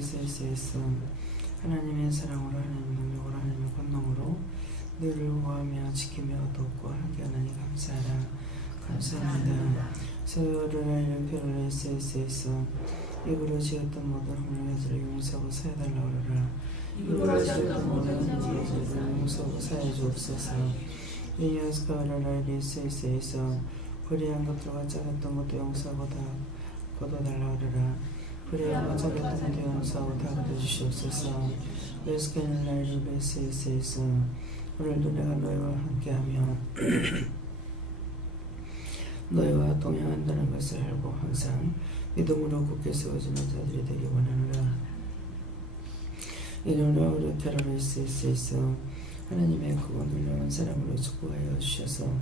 SSS 하나님의 사랑으로 하나님의 능력으로 하나님의 권능으로 너를 구하며 지키며 돕고 함께 하나님 감사하라. 감사합니다. 서로를 별을 SSS 입으로 지었던 모든 헛물들을 용서하고 사해달라고 하라. 입으로 지었던 모든 헛물들을 용서하고 사해 주옵소서. 이니어스카라라 SSS 불의한 것들과 작았던 것도 용서하고 다 거둬달라고 하라. 불의한 것 작았던 것도 용서하고 다 거둬주시옵소서. 에스케넬라이르 SSS 오늘도 내가 너희와 함께하며 너희와 동행한다는 것을 알고 항상 믿음으로 굳게 세워지는 자들이 되기 원하노라. 이노라 우리 캐롤 SSS 하나님의 크고 놀라운 사랑으로 축복하여 주셔서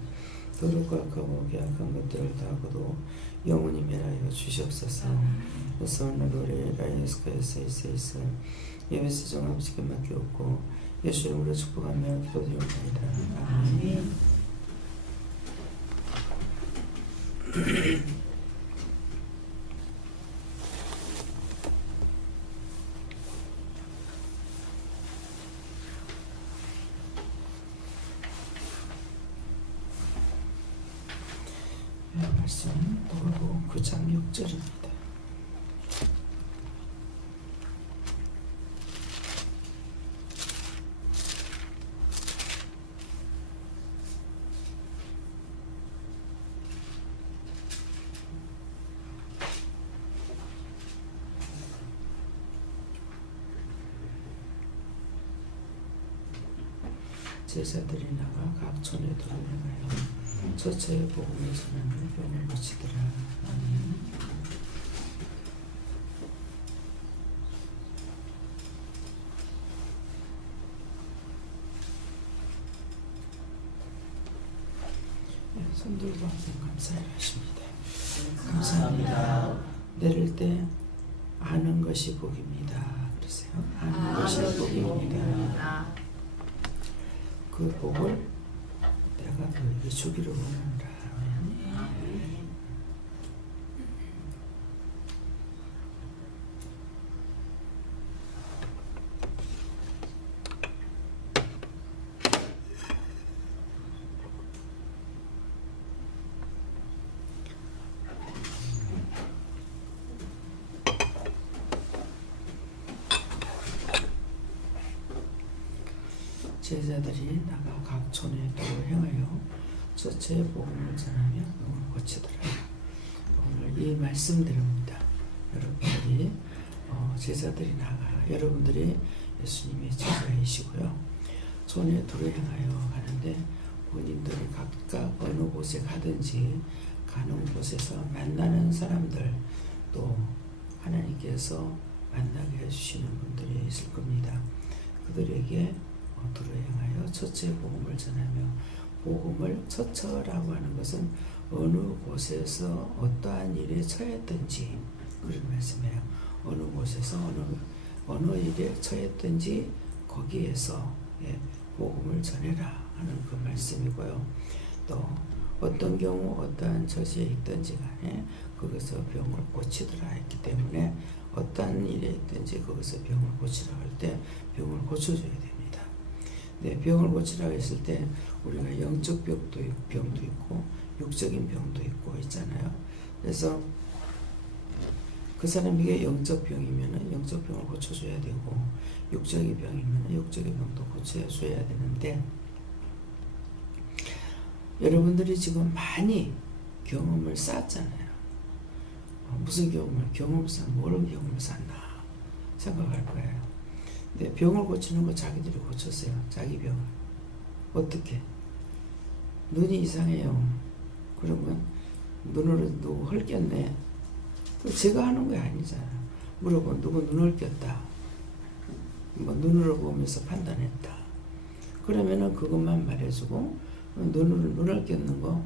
거룩과 악하고 계약한 것들을 다 거두 영원히 멸하여 주시옵소서. 그래서 오늘 우리 라이스카 SSS 예배스 종합지게 맡기옵고 예수 이름으로 축복하며 기도드립니다. 아멘. 말씀은 도로 9장 6절입니다. 제자들이 나가 각 촌에 들어가요. 저처의 복음을 전하는 병을 고치더라. 아멘. 손 들고 한번 감사를 하십니다. 감사합니다. 내릴 때 아는 것이 복입니다. 그러세요. 아는 것이 복입니다. 그 복을 내가 너에게 주기를 원한다. 제자들이 나가 각 촌에 또 행하여 저처의 복음을 전하며 병을 고치더라. 오늘 이 말씀드립니다. 여러분들이 제자들이 나가 여러분들이 예수님의 제자이시고요. 촌에 두루 행하여 가는데 본인들이 각각 어느 곳에 가든지 가는 곳에서 만나는 사람들 또 하나님께서 만나게 해주시는 분들이 있을 겁니다. 그들에게 두루 행하여 처처의 복음을 전하며 복음을 처처라고 하는 것은 어느 곳에서 어떠한 일에 처했든지 그런 말씀이에요. 어느 곳에서 어느 일에 처했든지 거기에서 복음을 전해라 하는 그 말씀이고요. 또 어떤 경우 어떠한 처지에 있든지 간에 거기서 병을 고치더라 했기 때문에 어떠한 일에 있든지 거기서 병을 고치라 할 때 병을 고쳐줘야 됩니다. 네, 병을 고치라고 했을 때 우리가 영적 병도 있고 육적인 병도 있고 있잖아요. 그래서 그 사람에게 영적 병이면 영적 병을 고쳐줘야 되고 육적인 병이면 육적인 병도 고쳐줘야 되는데 여러분들이 지금 많이 경험을 쌓았잖아요. 무슨 뭘 경험을 쌓나 생각할 거예요. 네, 병을 고치는 거 자기들이 고쳤어요. 자기 병을. 어떻게? 눈이 이상해요. 그러면 눈으로 누구 헐꼈네. 제가 하는 거 아니잖아요. 물어보면 누구 눈을 꼈다. 뭐 눈으로 보면서 판단했다. 그러면은 그것만 말해주고 눈을 꼈는 거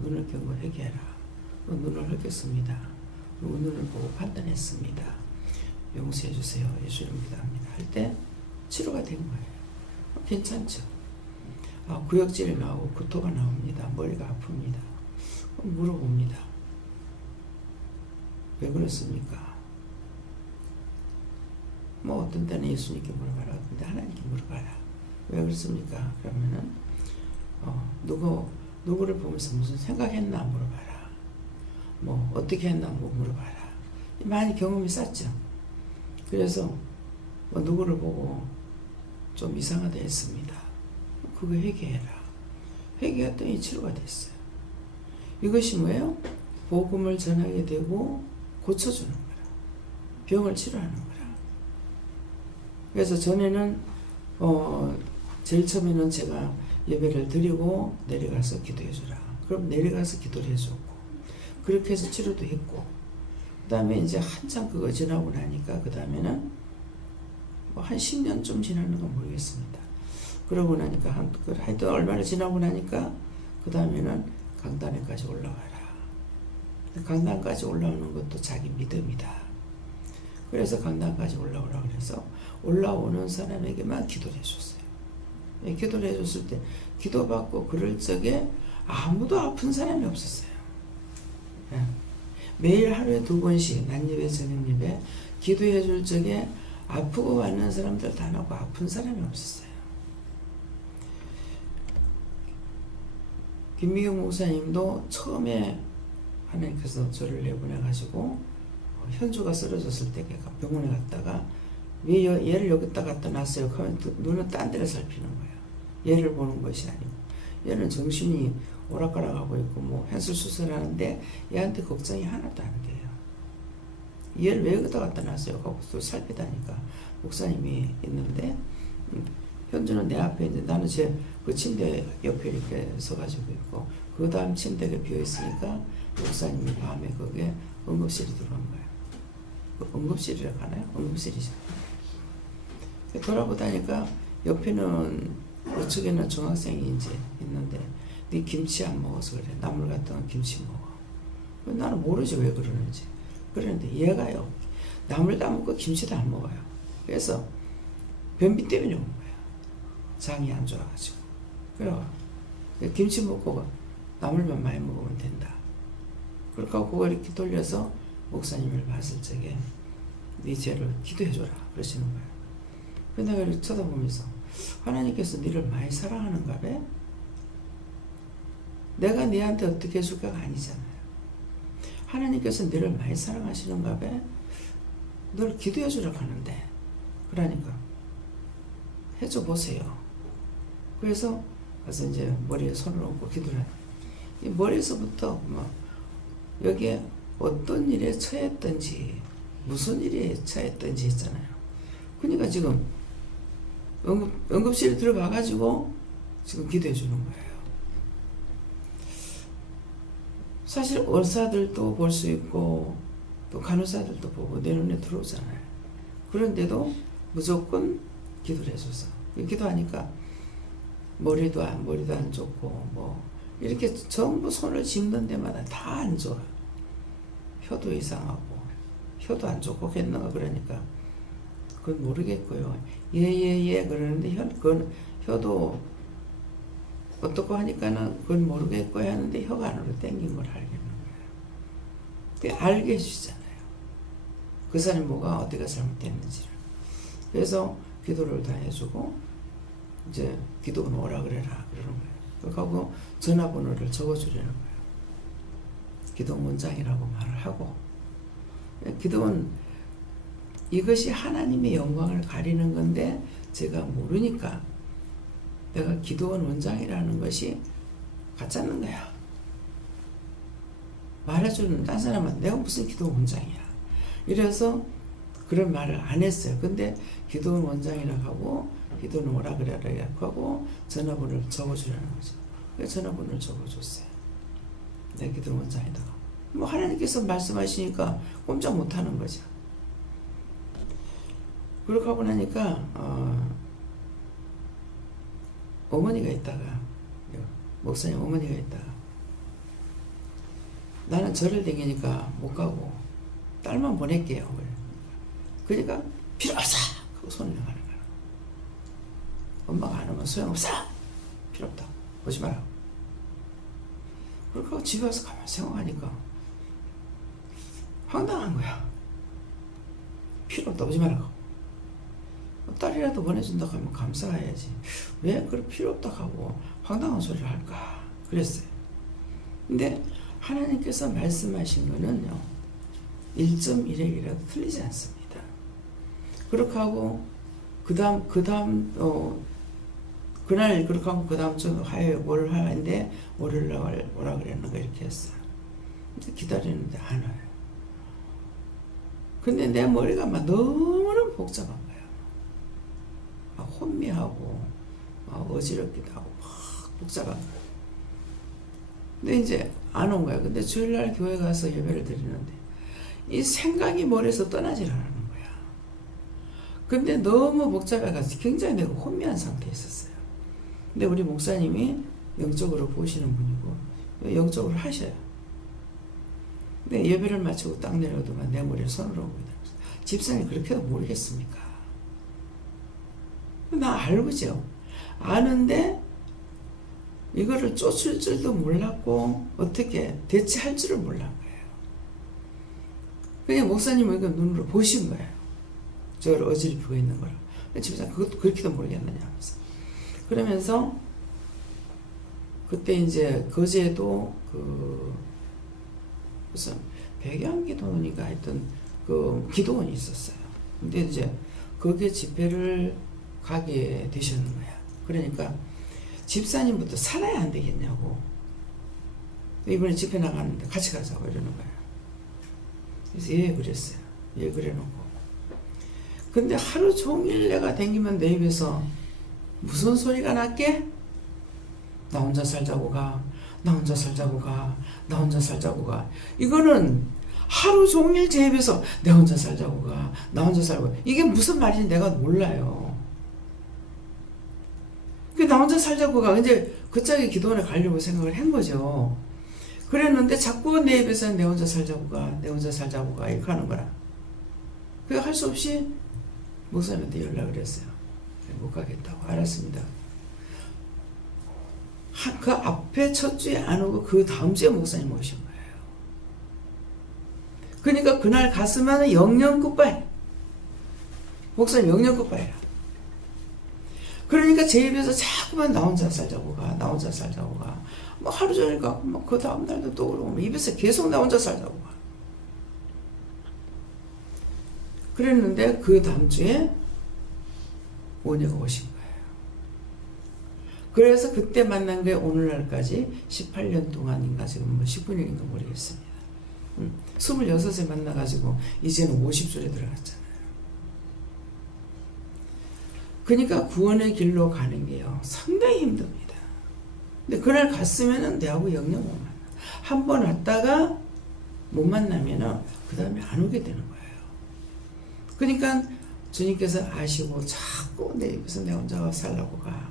눈을 낀 거 회개해라. 눈을 헐겼습니다. 눈을 보고 판단했습니다. 용서해 주세요. 예수 이름 기도합니다. 할 때 치료가 된 거예요. 괜찮죠? 구역질이 나오고 구토가 나옵니다. 머리가 아픕니다. 물어봅니다. 왜 그렇습니까? 뭐 어떤 때는 예수님께 물어봐라, 어떤 때 하나님께 물어봐라. 왜 그렇습니까? 그러면은 누구를 보면서 무슨 생각했나 물어봐라. 뭐 어떻게 했나 뭐 물어봐라. 많이 경험이 쌓죠. 그래서 뭐 누구를 보고 좀 이상하다 했습니다. 그거 회개해라. 회개했더니 치료가 됐어요. 이것이 뭐예요? 복음을 전하게 되고 고쳐주는 거라. 병을 치료하는 거라. 그래서 전에는 제일 처음에는 제가 예배를 드리고 내려가서 기도해 주라. 그럼 내려가서 기도를 해줬고 그렇게 해서 치료도 했고 그 다음에 이제 한참 그거 지나고 나니까 그 다음에는 뭐 한 10년쯤 지나는 건 모르겠습니다. 그러고 나니까 하여튼 얼마나 지나고 나니까 그 다음에는 강단에까지 올라가라. 강단까지 올라오는 것도 자기 믿음이다. 그래서 강단까지 올라오라 그래서 올라오는 사람에게만 기도를 해줬어요. 기도를 해줬을 때 기도받고 그럴 적에 아무도 아픈 사람이 없었어요. 매일 하루에 2번씩 낮예배 저녁예배 기도해 줄 적에 아프고 왔는 사람들 다 나고 아픈 사람이 없었어요. 김미경 목사님도 처음에 하나님께서 저를 내보내가지고 현주가 쓰러졌을 때 병원에 갔다가 왜 얘를 여기다 갖다 놨어요? 하면 눈은 딴 데를 살피는 거예요. 얘를 보는 것이 아니고 얘는 정신이 오락가락하고 있고 뭐 현술 수술하는데 얘한테 걱정이 하나도 안 돼요. 얘를 왜 여기다 갖다 놨어요? 하고 또 살피다니까 목사님이 있는데 현주는 내 앞에 있는데 나는 제 그 침대 옆에 이렇게 서가지고 있고 그 다음 침대가 비어있으니까 목사님이 밤에 거기에 응급실이 들어온 거예요. 그 응급실이라고 하나요? 응급실이죠. 돌아보다니까 옆에는 우측에는 중학생이 이제 있는데 네 김치 안 먹어서 그래. 나물 같은 건 김치 먹어. 나는 모르지 왜 그러는지. 그런데 얘가요 나물도 안 먹고 김치도 안 먹어요. 그래서 변비 때문에 온 거예요. 장이 안 좋아가지고. 그래 김치 먹고 나물만 많이 먹으면 된다. 그렇게 하고 그걸 이렇게 돌려서 목사님을 봤을 적에 네 죄를 기도해줘라 그러시는 거예요. 근데 내가 이렇게 쳐다보면서 하나님께서 너를 많이 사랑하는가 봐? 내가 너한테 어떻게 해줄까가 아니잖아요. 하나님께서 너를 많이 사랑하시는가 봐? 널 기도해주라고 하는데 그러니까 해줘 보세요. 그래서 가서 이제 머리에 손을 얹고 기도를 해요. 이 머리에서부터 뭐 여기에 어떤 일에 처했든지 무슨 일에 처했든지 있잖아요. 그러니까 지금 응급실에 들어가가지고 지금 기도해 주는 거예요. 사실 의사들도 볼 수 있고 또 간호사들도 보고 내 눈에 들어오잖아요. 그런데도 무조건 기도를 해줘서 기도하니까 머리도 안 좋고 뭐 이렇게 전부 손을 짚는 데마다 다 안 좋아. 혀도 이상하고 혀도 안 좋고 했는가 그러니까 그건 모르겠고요. 예 그러는데 혀도 어떻고 하니까는 그건 모르겠고 하는데 혀가 안으로 땡긴 걸 알겠는 거예요. 알게 해주잖아요. 그 사람이 뭐가 어디가 잘못됐는지를. 그래서 기도를 다 해주고 이제 기도원 오라 그래라 그러는 거예요. 그러고 전화번호를 적어주려는 거예요. 기도원 원장이라고 말을 하고 기도원 이것이 하나님의 영광을 가리는 건데 제가 모르니까 내가 기도원 원장이라는 것이 가짜는 거야. 말해주는 딴 사람은 내가 무슨 기도원 원장이야. 이래서 그런 말을 안 했어요. 근데 기도원 원장이라고 하고 기도는 오라 그래라 하고 전화번호를 적어주라는 거죠. 그래서 전화번호를 적어줬어요. 내 기도원 원장이다가 뭐 하나님께서 말씀하시니까 꼼짝 못하는 거죠. 그렇게 하고 나니까 어머니가 있다가 목사님 어머니가 있다가 나는 절을 댕기니까 못 가고 딸만 보낼게요. 그러니까 필요 없어 하고 손을 나가는 거야. 엄마가 안 오면 소용없어. 필요 없다. 오지 마라. 그렇게 하고 집에 와서 가만 생각하니까 황당한 거야. 필요 없다. 오지 말라고. 보따리라도 보내준다고 하면 감사해야지. 왜 그럴 필요 없다고 하고 황당한 소리를 할까? 그랬어요. 근데 하나님께서 말씀하신 거는요, 1.1핵이라도 틀리지 않습니다. 그렇게 하고, 그날, 그렇게 하고, 그 다음 주 화요일인데, 월요일날 오라 그랬는가, 이렇게 했어요. 근데 기다리는데 안 와요. 근데 내 머리가 막 너무너무 복잡한 거예요. 막 혼미하고, 막 어지럽기도 하고, 막 복잡한 거예요. 근데 이제 안 온 거야. 근데 주일날 교회 가서 예배를 드리는데 이 생각이 머리에서 떠나질 않는 거야. 근데 너무 복잡해가지고 굉장히 내가 혼미한 상태에 있었어요. 근데 우리 목사님이 영적으로 보시는 분이고 영적으로 하셔요. 근데 예배를 마치고 딱 내려오더만 내 머리에 손을 얹고 있다. 집사님 그렇게도 모르겠습니까? 나 알고죠. 아는데 이거를 쫓을 줄도 몰랐고 어떻게 대처할 줄을 몰란 거예요. 그냥 목사님은 이거 눈으로 보신 거예요. 저를 어지럽히고 있는 거를. 집사님 그것도 그렇게도 모르겠느냐 하면서. 그러면서 그때 이제 거제도 무슨 백양기도원인가 하여튼 그 기도원이 있었어요. 근데 이제 거기에 집회를 가게 되시는 거야. 그러니까 집사님부터 살아야 안 되겠냐고. 이번에 집회 나가는데 같이 가자고 이러는 거예요. 그래서 예 그랬어요. 예 그래놓고. 근데 하루 종일 내가 댕기면 내 입에서 무슨 소리가 났게? 나 혼자 살자고 가. 나 혼자 살자고 가. 나 혼자 살자고 가. 이거는 하루 종일 제 입에서 내 혼자 살자고 가. 나 혼자 살자고 가. 이게 무슨 말인지 내가 몰라요. 나 혼자 살자고 가. 이제 그 짝에 기도원에 가려고 생각을 한 거죠. 그랬는데 자꾸 내 입에서 내 혼자 살자고 가. 내 혼자 살자고 가. 이렇게 하는 거라. 그래 할 수 없이 목사님한테 연락을 했어요. 못 가겠다고. 알았습니다. 그 앞에 첫 주에 안 오고 그 다음 주에 목사님 오신 거예요. 그러니까 그날 갔으면 영영 굿바이. 목사님 영영 굿바이라. 그러니까 제 입에서 자꾸만 나 혼자 살자고 가. 나 혼자 살자고 가. 뭐 하루 종일 가고 뭐 그 다음 날도 또 그러고 입에서 계속 나 혼자 살자고 가. 그랬는데 그 다음 주에 오녀가 오신 거예요. 그래서 그때 만난 게 오늘날까지 18년 동안인가 지금 뭐 19년인가 모르겠습니다. 26에 만나가지고 이제는 50줄에 들어갔잖아요. 그러니까 구원의 길로 가는 게요 상당히 힘듭니다. 근데 그날 갔으면은 내하고 영영 못 만나. 한 번 왔다가 못 만나면은 그 다음에 안 오게 되는 거예요. 그러니까 주님께서 아시고 자꾸 내 입에서 내 혼자 살라고 가.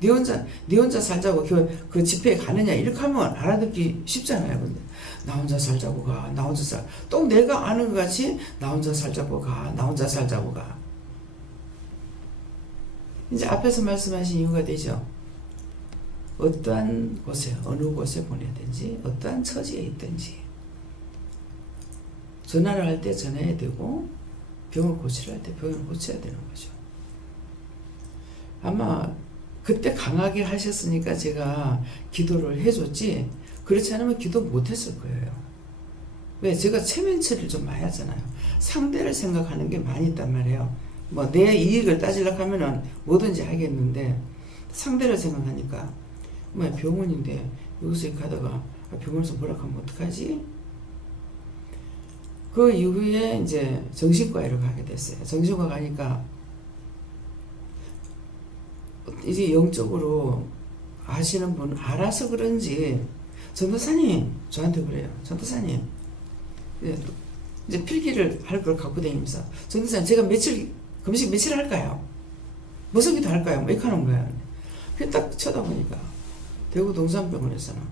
네 혼자 살자고 그 집회에 가느냐 이렇게 하면 알아듣기 쉽잖아요. 근데 나 혼자 살자고 가. 나 혼자 살. 또 내가 아는 것 같이 나 혼자 살자고 가. 나 혼자 살자고 가. 이제 앞에서 말씀하신 이유가 되죠. 어떠한 곳에 어느 곳에 보내든지 어떠한 처지에 있든지 전화를 할 때 전화해야 되고 병을 고치려 할 때 병을 고쳐야 되는 거죠. 아마 그때 강하게 하셨으니까 제가 기도를 해줬지 그렇지 않으면 기도 못했을 거예요. 왜? 제가 체면처리를 좀 많이 하잖아요. 상대를 생각하는 게 많이 있단 말이에요. 뭐 내 이익을 따지려고 하면은 뭐든지 하겠는데 상대를 생각하니까 뭐 병원인데 여기서 이렇게 하다가 병원에서 뭐라 하면 어떡하지? 그 이후에 이제 정신과를 가게 됐어요. 정신과 가니까 이제 영적으로 아시는 분 알아서 그런지 전도사님 저한테 그래요. 전도사님 이제 필기를 할 걸 갖고 다니면서 전도사님 제가 금식 며칠 할까요? 무슨 기도 할까요? 뭐 이렇게 하는 거야. 그냥 딱 쳐다보니까 대구 동산병원에서는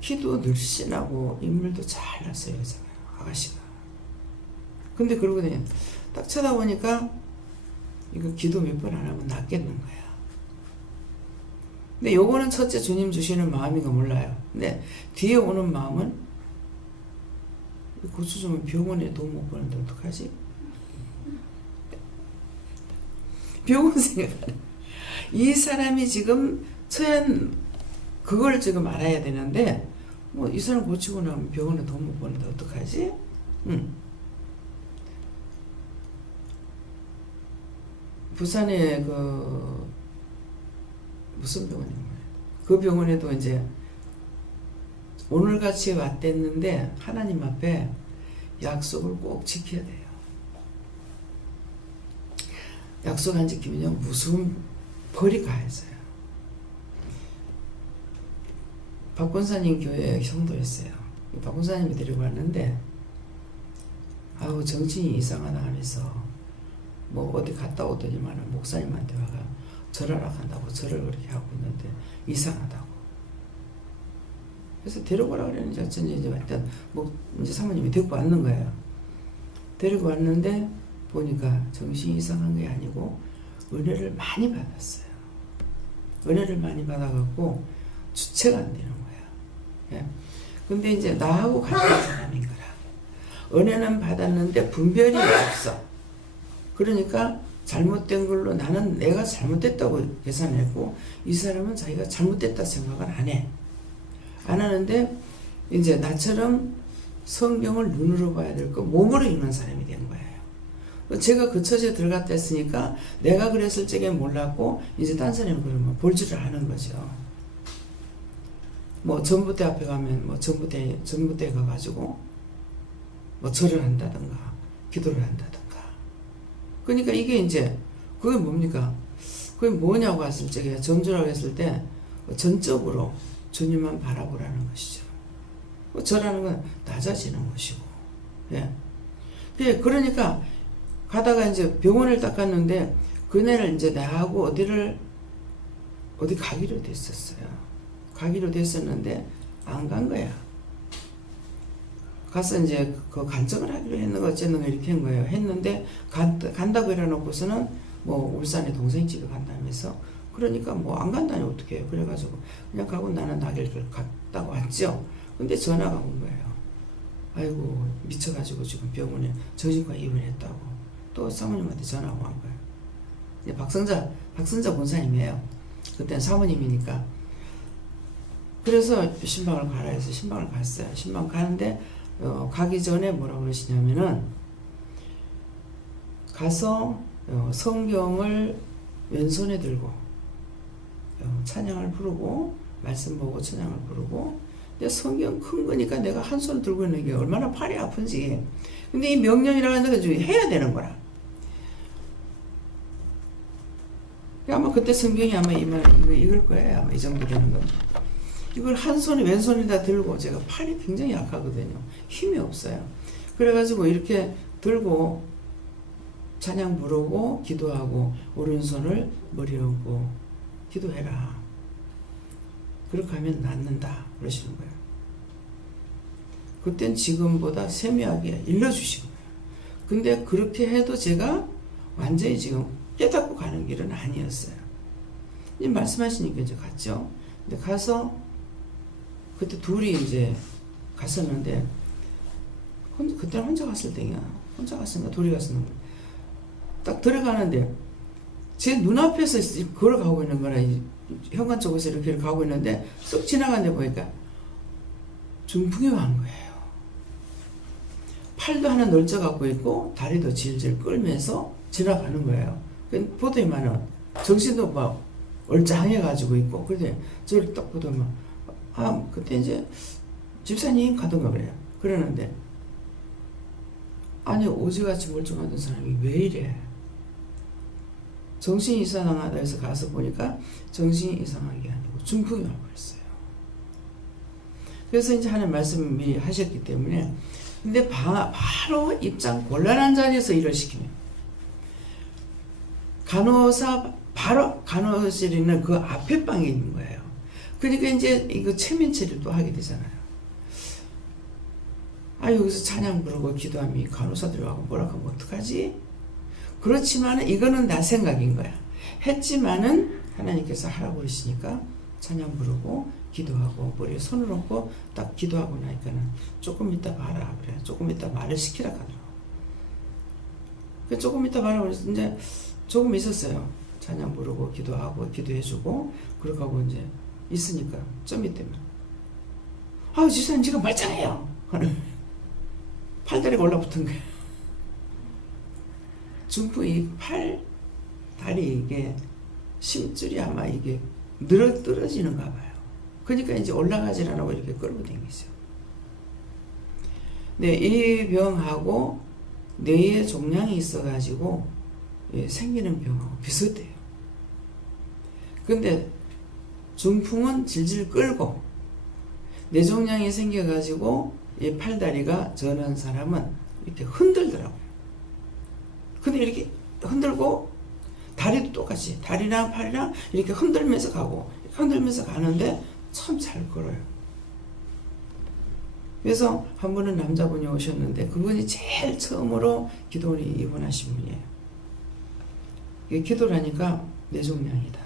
키도 늘씬하고 인물도 잘 났어요. 여자가 아가씨가. 근데 그러고 딱 쳐다보니까 이거 기도 몇 번 안 하면 낫겠는 거야. 근데 요거는 첫째 주님 주시는 마음인가 몰라요. 근데 뒤에 오는 마음은 고추 좀 병원에 돈 못 버는데 어떡하지? 병원 생각. 이 사람이 지금 처한 그걸 지금 알아야 되는데 뭐 이 사람 고치고 나면 병원에 돈 못 버는데 어떡하지? 부산에 그 무슨 병원인가요? 그 병원에도 이제 오늘같이 왔댔는데 하나님 앞에 약속을 꼭 지켜야 돼요. 약속 안 지키면요 무서운 벌이 가해져요. 박권사님 교회 성도였어요. 박권사님이 데리고 왔는데 아우 정신이 이상하다 하면서 뭐 어디 갔다 오더니만 목사님한테 와가 절하라 한다고 절을 그렇게 하고 있는데 이상하다고. 그래서 데리고 오라 그랬는데 어쩐지 이제 일단 뭐 이제 사모님이 데리고 왔는 거예요. 데리고 왔는데 보니까 정신이 이상한 게 아니고 은혜를 많이 받았어요. 은혜를 많이 받아갖고 주체가 안 되는 거야. 예. 근데 이제 나하고 같은 사람인 거라. 은혜는 받았는데 분별이 없어. 그러니까 잘못된 걸로 나는 내가 잘못됐다고 계산했고 이 사람은 자기가 잘못됐다 생각을 안 해. 안 하는데 이제 나처럼 성경을 눈으로 봐야 될 거 몸으로 읽는 사람이 된 거예요. 제가 그 처지에 들어갔다 했으니까 내가 그랬을 적에 몰랐고 이제 딴 사람이 그러면 볼 줄을 아는 거죠. 뭐 전부대 앞에 가면 뭐 전부대 가가지고 뭐 절을 한다든가 기도를 한다든가. 그러니까 이게 이제 그게 뭡니까? 그게 뭐냐고 했을 적에 전주라고 했을 때 전적으로 주님만 바라보라는 것이죠. 절하는 건 낮아지는 것이고. 예. 그러니까 가다가 이제 병원을 딱 갔는데 그날을 이제 나하고 어디 가기로 됐었어요. 가기로 됐었는데 안 간 거야. 가서 이제 그 간증을 하기로 했는 거 어쨌는 거 이렇게 한 거예요. 했는데 간다고 해놓고서는 뭐 울산에 동생 집에 간다면서 그러니까 뭐 안 간다니 어떻게 해요. 그래가지고 그냥 가고 나는 나길을 갔다고 왔죠. 근데 전화가 온 거예요. 아이고 미쳐가지고 지금 병원에 정신과 입원했다고. 또 사모님한테 전화가 온 거예요. 박성자 권사님이에요. 그때는 사모님이니까. 그래서 신방을 가라 해서 신방을 갔어요. 신방 가는데 가기 전에 뭐라고 그러시냐면은 가서 성경을 왼손에 들고 찬양을 부르고 말씀 보고 찬양을 부르고 근데 성경 큰 거니까 내가 한 손을 들고 있는 게 얼마나 팔이 아픈지. 근데 이 명령이라고 하는 거 해야 되는 거라. 아마 그때 성경이 아마 이걸 거예요. 아마 이 정도 되는 건. 이걸 한 손에 왼손에다 들고 제가 팔이 굉장히 약하거든요. 힘이 없어요. 그래가지고 이렇게 들고 찬양 부르고 기도하고 오른손을 머리에 얹고 기도해라. 그렇게 하면 낫는다. 그러시는 거예요. 그땐 지금보다 세미하게 일러주신 거예요. 근데 그렇게 해도 제가 완전히 지금 깨닫고 가는 길은 아니었어요. 이제 말씀하시니까 이제 갔죠. 근데 가서 그때 둘이 이제 갔었는데 그때는 혼자 갔을 때야. 혼자 갔으니까 둘이 갔었는 거야. 딱 들어가는데 제 눈앞에서 걸어가고 있는 거라 현관 쪽에서 이렇게 가고 있는데 쏙 지나가는데 보니까 중풍이 온 거예요. 팔도 하나 널쩍갖고 있고 다리도 질질 끌면서 지나가는 거예요. 보더니만은 정신도 막 얼짱해가지고 있고 그런데 저를 딱 보더만 그때 이제 집사님 가던가 그래요. 그러는데 아니 오지같이 멀쩡하던 사람이 왜 이래? 정신이 이상하다 해서 가서 보니까 정신이 이상한 게 아니고 중풍이 와버렸어요. 그래서 이제 하는 말씀을 미리 하셨기 때문에 근데 바로 입장 곤란한 자리에서 일을 시키면 바로 간호실에 있는 그 앞에 방에 있는 거예요. 그러니까 이제 이거 체면 처리도 하게 되잖아요. 여기서 찬양 부르고 기도하면 간호사들이 와고 뭐라 하면 어떡하지? 그렇지만은 이거는 나 생각인 거야. 했지만은 하나님께서 하라고 그러시니까 찬양 부르고 기도하고 머리에 손을 얹고 딱 기도하고 나니까는 조금 이따 봐라 그래. 조금 이따 말을 시키라 하더라고. 조금 이따 봐라 그래서 이제 조금 있었어요. 찬양 부르고 기도하고 기도해주고 그렇게 하고 이제 있으니까 좀 있다면 지사님 지금 말짱해요. 팔다리가 올라붙은 거예요. 중풍 이 팔 다리 이게 심줄이 아마 이게 떨어지는가 봐요. 그러니까 이제 올라가질 않고 이렇게 끌고 다니죠. 네, 이 병하고 뇌에 종양이 있어가지고 생기는 병하고 비슷해요. 근데 중풍은 질질 끌고 뇌종양이 생겨가지고 이 팔다리가 저는 사람은 이렇게 흔들더라고요. 근데 이렇게 흔들고 다리도 똑같이 다리랑 팔이랑 이렇게 흔들면서 가고 흔들면서 가는데 참 잘 걸어요. 그래서 한 분은 남자분이 오셨는데 그분이 제일 처음으로 기도원에 입원하신 분이에요. 기도를 하니까 뇌종양이다.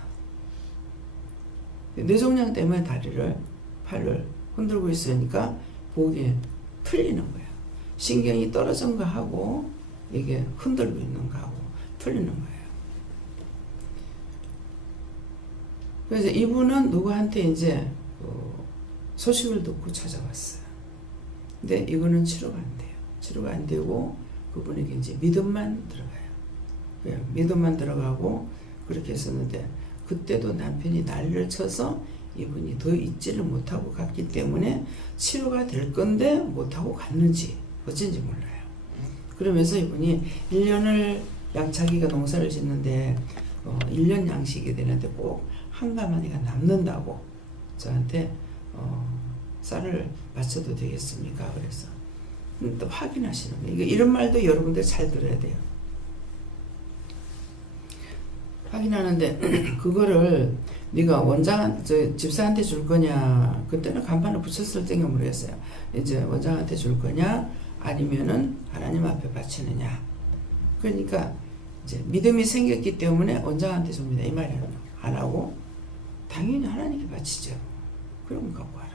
뇌종양 때문에 다리를 팔을 흔들고 있으니까 보기에 틀리는 거예요. 신경이 떨어진 거 하고 이게 흔들고 있는 거 하고 틀리는 거예요. 그래서 이분은 누구한테 이제 소식을 듣고 찾아왔어요. 근데 이거는 치료가 안 돼요. 치료가 안 되고 그분에게 이제 믿음만 들어가요. 믿음만 들어가고 그렇게 했었는데 그때도 남편이 난리를 쳐서 이분이 더 있지를 못하고 갔기 때문에 치료가 될 건데 못하고 갔는지 어쩐지 몰라요. 그러면서 이분이 1년을 자기가 농사를 짓는데 1년 양식이 되는데 꼭 한 가마니가 남는다고 저한테 쌀을 바쳐도 되겠습니까? 그래서 또 확인하시는 거예요. 이런 말도 여러분들 잘 들어야 돼요. 확인하는데 그거를 네가 집사한테 줄 거냐, 그때는 간판을 붙였을 때가 모르겠어요. 이제 원장한테 줄 거냐 아니면은 하나님 앞에 바치느냐. 그러니까 이제 믿음이 생겼기 때문에 원장한테 줍니다 이 말이에요. 안 하고 당연히 하나님께 바치죠. 그럼 갖고 와라.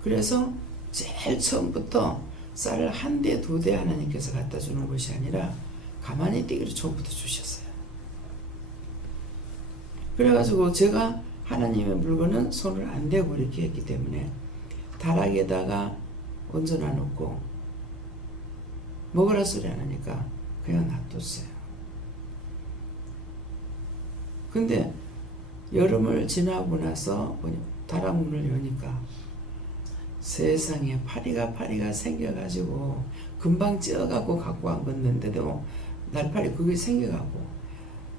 그래서 제일 처음부터 쌀을 한 대, 두 대 하나님께서 갖다 주는 것이 아니라 가만히 떼기로 처음부터 주셨어요. 그래가지고 제가 하나님의 물건은 손을 안 대고 이렇게 했기 때문에 다락에다가 얹어놔 놓고 먹으라 소리 안 하니까 그냥 놔뒀어요. 근데 여름을 지나고 나서 다락 문을 여니까 세상에 파리가 생겨가지고 금방 찌어가고 갖고 안 걷는데도 날파리 그게 생겨가고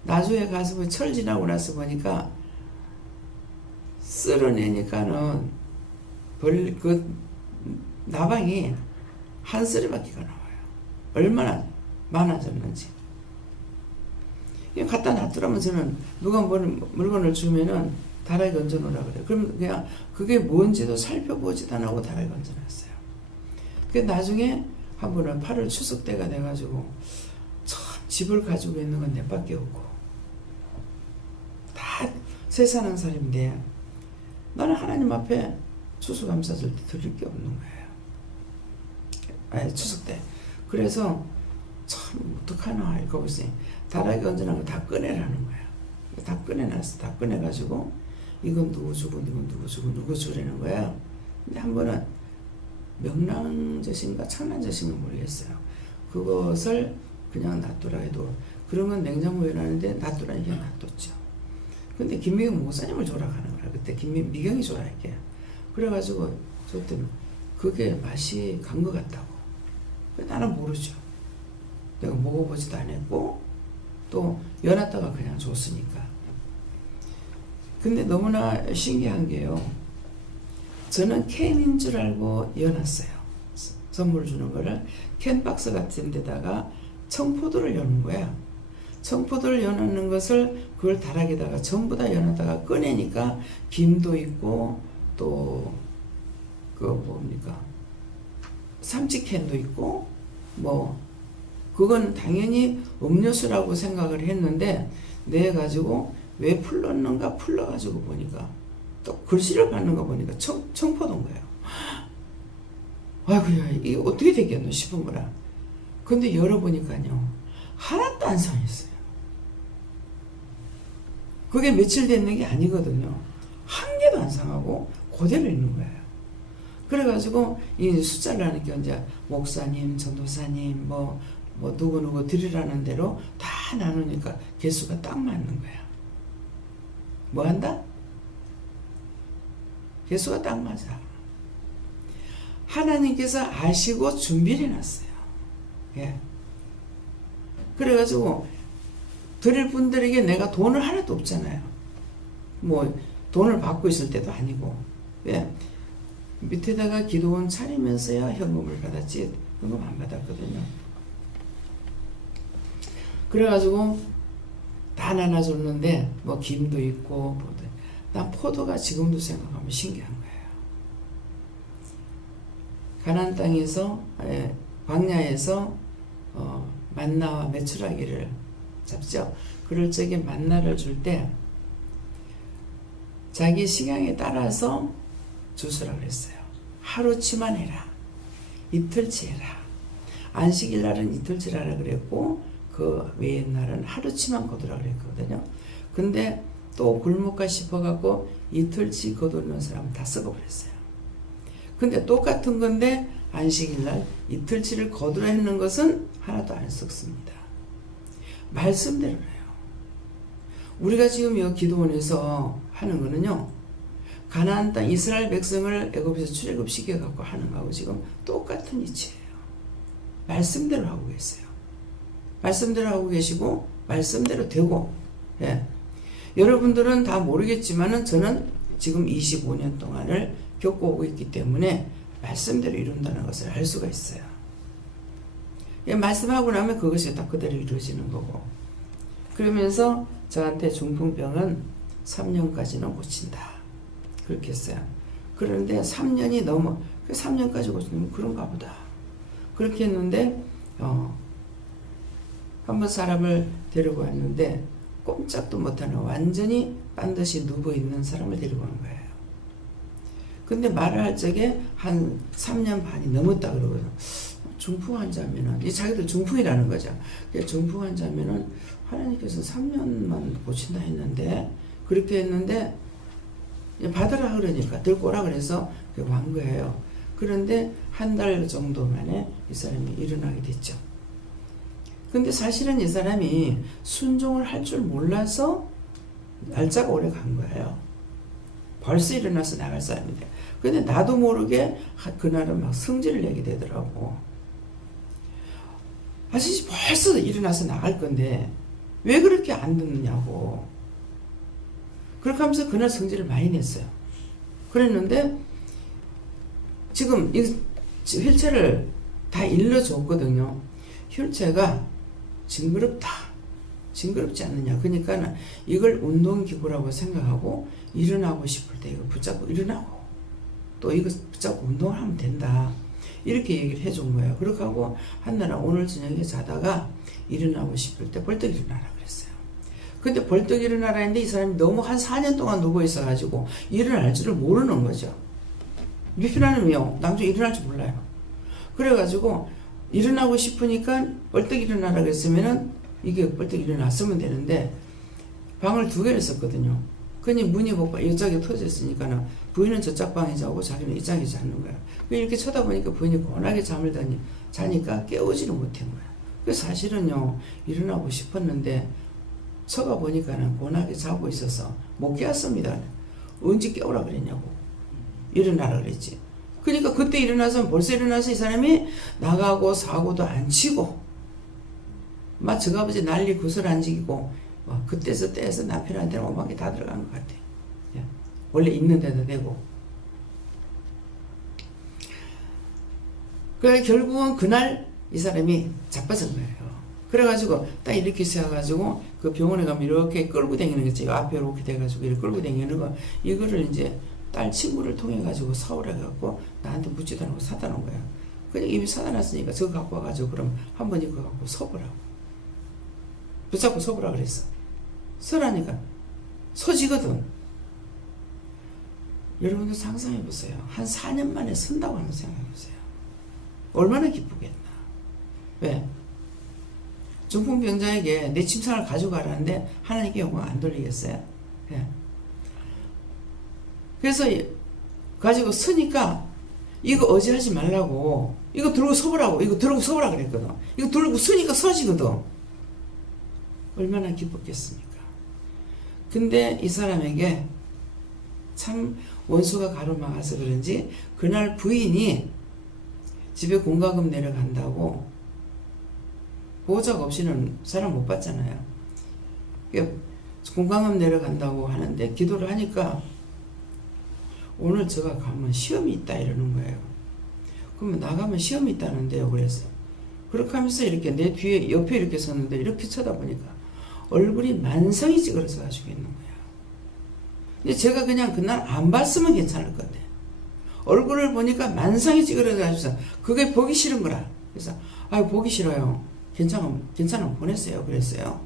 나중에 가서 철 지나고 나서 보니까 쓸어내니까는 그 나방이 한 쓰레바퀴가 나와요. 얼마나 많아졌는지. 갖다 놔두라면 저는 누가 물건을 주면은 다락에 얹어놓으라 그래요. 그럼 그냥 그게 뭔지도 살펴보지도 안 하고 다락에 얹어놨어요. 그 나중에 한 번은 8월 추석 때가 돼가지고 참 집을 가지고 있는 건 내밖에 없고 다 새 사는 사람인데 나는 하나님 앞에 추수감사절 때 드릴 게 없는 거예요. 추석 때. 그래서 참 어떡하나 이거 보세요. 다락에 얹어놓은 거 다 꺼내라는 거야. 다 꺼내놨어. 다 꺼내가지고 이건 누구 주고 이건 누구 주고 누구 주라는 거야. 근데 한 번은 명랑젓인가 창란젓인가 모르겠어요. 그것을 그냥 놔두라 해도 그런 건 냉장고에 놨는데 놔두라니까 놔뒀죠. 근데 김미경 목사님을 줘라 하는 거야. 그때 미경이 줘라 이렇게. 그래가지고 줬더니 그게 맛이 간 것 같다고. 나는 모르죠. 내가 먹어보지도 안 했고 또 연했다가 그냥 줬으니까. 근데 너무나 신기한 게요. 저는 캔인 줄 알고 여놨어요. 선물 주는 거를 캔박스 같은 데다가 청포도를 여는 거야. 청포도를 여놓는 것을 그걸 다락에다가 전부 다 여놨다가 꺼내니까 김도 있고 또 그거 뭡니까 삼치캔도 있고 뭐 그건 당연히 음료수라고 생각을 했는데 내 가지고 왜 풀렀는가 풀러가지고 보니까 또 글씨를 받는 거 보니까 청포도인 거예요. 아이고야 이게 어떻게 되겠노 싶은 거라. 근데 열어보니까요 하나도 안 상했어요. 그게 며칠 됐는 게 아니거든요. 한 개도 안 상하고 그대로 있는 거예요. 그래가지고 이 숫자를 하는 게 이제 목사님, 전도사님, 뭐 누구누구 드리라는 대로 다 나누니까 개수가 딱 맞는 거야. 뭐 한다? 개수가 딱 맞아. 하나님께서 아시고 준비를 해놨어요. 예. 그래가지고 드릴 분들에게 내가 돈을 하나도 없잖아요. 뭐 돈을 받고 있을 때도 아니고. 왜? 밑에다가 기도원 차리면서야 현금을 받았지 현금 안 받았거든요. 그래가지고 다 나눠줬는데 뭐 김도 있고 난 포도가 지금도 생각하면 신기한 거예요. 가나안 땅에서 광야에서 만나와 메추라기를 잡죠. 그럴 적에 만나를 줄 때 자기 식양에 따라서 주스라 그랬어요. 하루치만 해라. 이틀치 해라. 안식일 날은 이틀치 하라 그랬고 그 외의 날은 하루치만 거두라 그랬거든요. 근데 또 굶을까 싶어갖고 이틀치 거두는 사람은 다 썩어버렸어요. 근데 똑같은 건데 안식일 날 이틀치를 거두라 했는 것은 하나도 안 썩습니다. 말씀대로예요. 우리가 지금 이 기도원에서 하는 거는요. 가나안 땅 이스라엘 백성을 애굽에서 출애굽시켜 갖고 하는 거하고 지금 똑같은 이치예요. 말씀대로 하고 계세요. 말씀대로 하고 계시고 말씀대로 되고. 예. 여러분들은 다 모르겠지만은 저는 지금 25년 동안을 겪어오고 있기 때문에 말씀대로 이룬다는 것을 알 수가 있어요. 예, 말씀하고 나면 그것이 딱 그대로 이루어지는 거고. 그러면서 저한테 중풍병은 3년까지는 고친다. 그렇게 했어요. 그런데 3년이 넘어. 3년까지 고치면 그런가 보다. 그렇게 했는데 한번 사람을 데리고 왔는데 꼼짝도 못하는 완전히 반드시 누워있는 사람을 데리고 온 거예요. 근데 말을 할 적에 한 3년 반이 넘었다 그러거든요. 중풍 환자면은 자기들 중풍이라는 거죠. 중풍 환자면은 하나님께서 3년만 고친다 했는데 그렇게 했는데 받으라 그러니까 들고 오라 그래서 완 거예요. 그런데 한 달 정도 만에 이 사람이 일어나게 됐죠. 근데 사실은 이 사람이 순종을 할 줄 몰라서 날짜가 오래 간 거예요. 벌써 일어나서 나갈 사람인데. 근데 나도 모르게 그날은 막 성질을 내게 되더라고. 아저씨 벌써 일어나서 나갈 건데 왜 그렇게 안 듣느냐고. 그렇게 하면서 그날 성질을 많이 냈어요. 그랬는데 지금 이 휠체어를 다 일러줬거든요. 휠체어가 징그럽다. 징그럽지 않느냐. 그러니까 이걸 운동기구라고 생각하고 일어나고 싶을 때 이거 붙잡고 일어나고 또 이거 붙잡고 운동을 하면 된다. 이렇게 얘기를 해준 거예요. 그렇게 하고 한날은 오늘 저녁에 자다가 일어나고 싶을 때 벌떡 일어나라 그랬어요. 근데 벌떡 일어나라 했는데 이 사람이 너무 한 4년 동안 누워 있어가지고 일어날 줄을 모르는 거죠. 미필하는요. 나중에 일어날 줄 몰라요. 그래가지고 일어나고 싶으니까 벌떡 일어나라 그랬으면은 이게 벌떡 일어났으면 되는데 방을 2개를 썼거든요. 그니 문이 이쪽에 터졌으니까 부인은 저쪽 방에 자고 자기는 이쪽에 자는 거야. 이렇게 쳐다보니까 부인이 고나게 잠을 자니까 깨우지를 못한 거야. 그래서 사실은요 일어나고 싶었는데 쳐가 보니까는 고나게 자고 있어서 못 깨웠습니다. 언제 깨우라 그랬냐고. 일어나라 그랬지. 그러니까 그때 일어나서 벌써 일어나서 이 사람이 나가고 사고도 안 치고 막 저가 아버지 난리 구슬 안 지기고 그때서 때에서 남편한테는 오만게 다 들어간 것 같아. 예. 원래 있는 데도 되고. 그래 결국은 그날 이 사람이 자빠진 거예요. 그래가지고 딱 이렇게 세워가지고 그 병원에 가면 이렇게 끌고 다니는 거지. 앞에 이렇게 돼가지고 이렇게 끌고 다니는 거. 이거를 이제 딸 친구를 통해 가지고 사오라 해갖고 나한테 묻지도 않고 사다 놓은 거예요. 그냥 이미 사다 놨으니까 저거 갖고 와가지고 그럼 한번 이거 갖고 서보라고. 붙잡고 서보라 그랬어. 서라니까 서지거든. 여러분들 상상해보세요. 한 4년 만에 선다고 한번 생각해보세요. 얼마나 기쁘겠나. 왜? 중풍병자에게 내 침상을 가져가라는데 하나님께 영광 안 돌리겠어요? 예. 그래서 가지고 서니까 이거 어지하지 말라고, 이거 들고 서보라고, 이거 들고 서보라 그랬거든. 이거 들고 서니까 서지거든. 얼마나 기뻤겠습니까? 근데 이 사람에게 참 원수가 가로막아서 그런지 그날 부인이 집에 공과금 내려간다고 보호자가 없이는 사람 못 봤잖아요. 공과금 내려간다고 하는데 기도를 하니까 오늘 제가 가면 시험이 있다 이러는 거예요. 그러면 나가면 시험이 있다는데요. 그래서 그렇게 하면서 이렇게 내 뒤에 옆에 이렇게 섰는데 이렇게 쳐다보니까 얼굴이 만성이 찌그러져 가지고 있는 거예요. 근데 제가 그냥 그날 안 봤으면 괜찮을 건데 얼굴을 보니까 만성이 찌그러져 가지고 그게 보기 싫은 거라. 그래서 아 보기 싫어요. 괜찮으면 보냈어요. 그랬어요.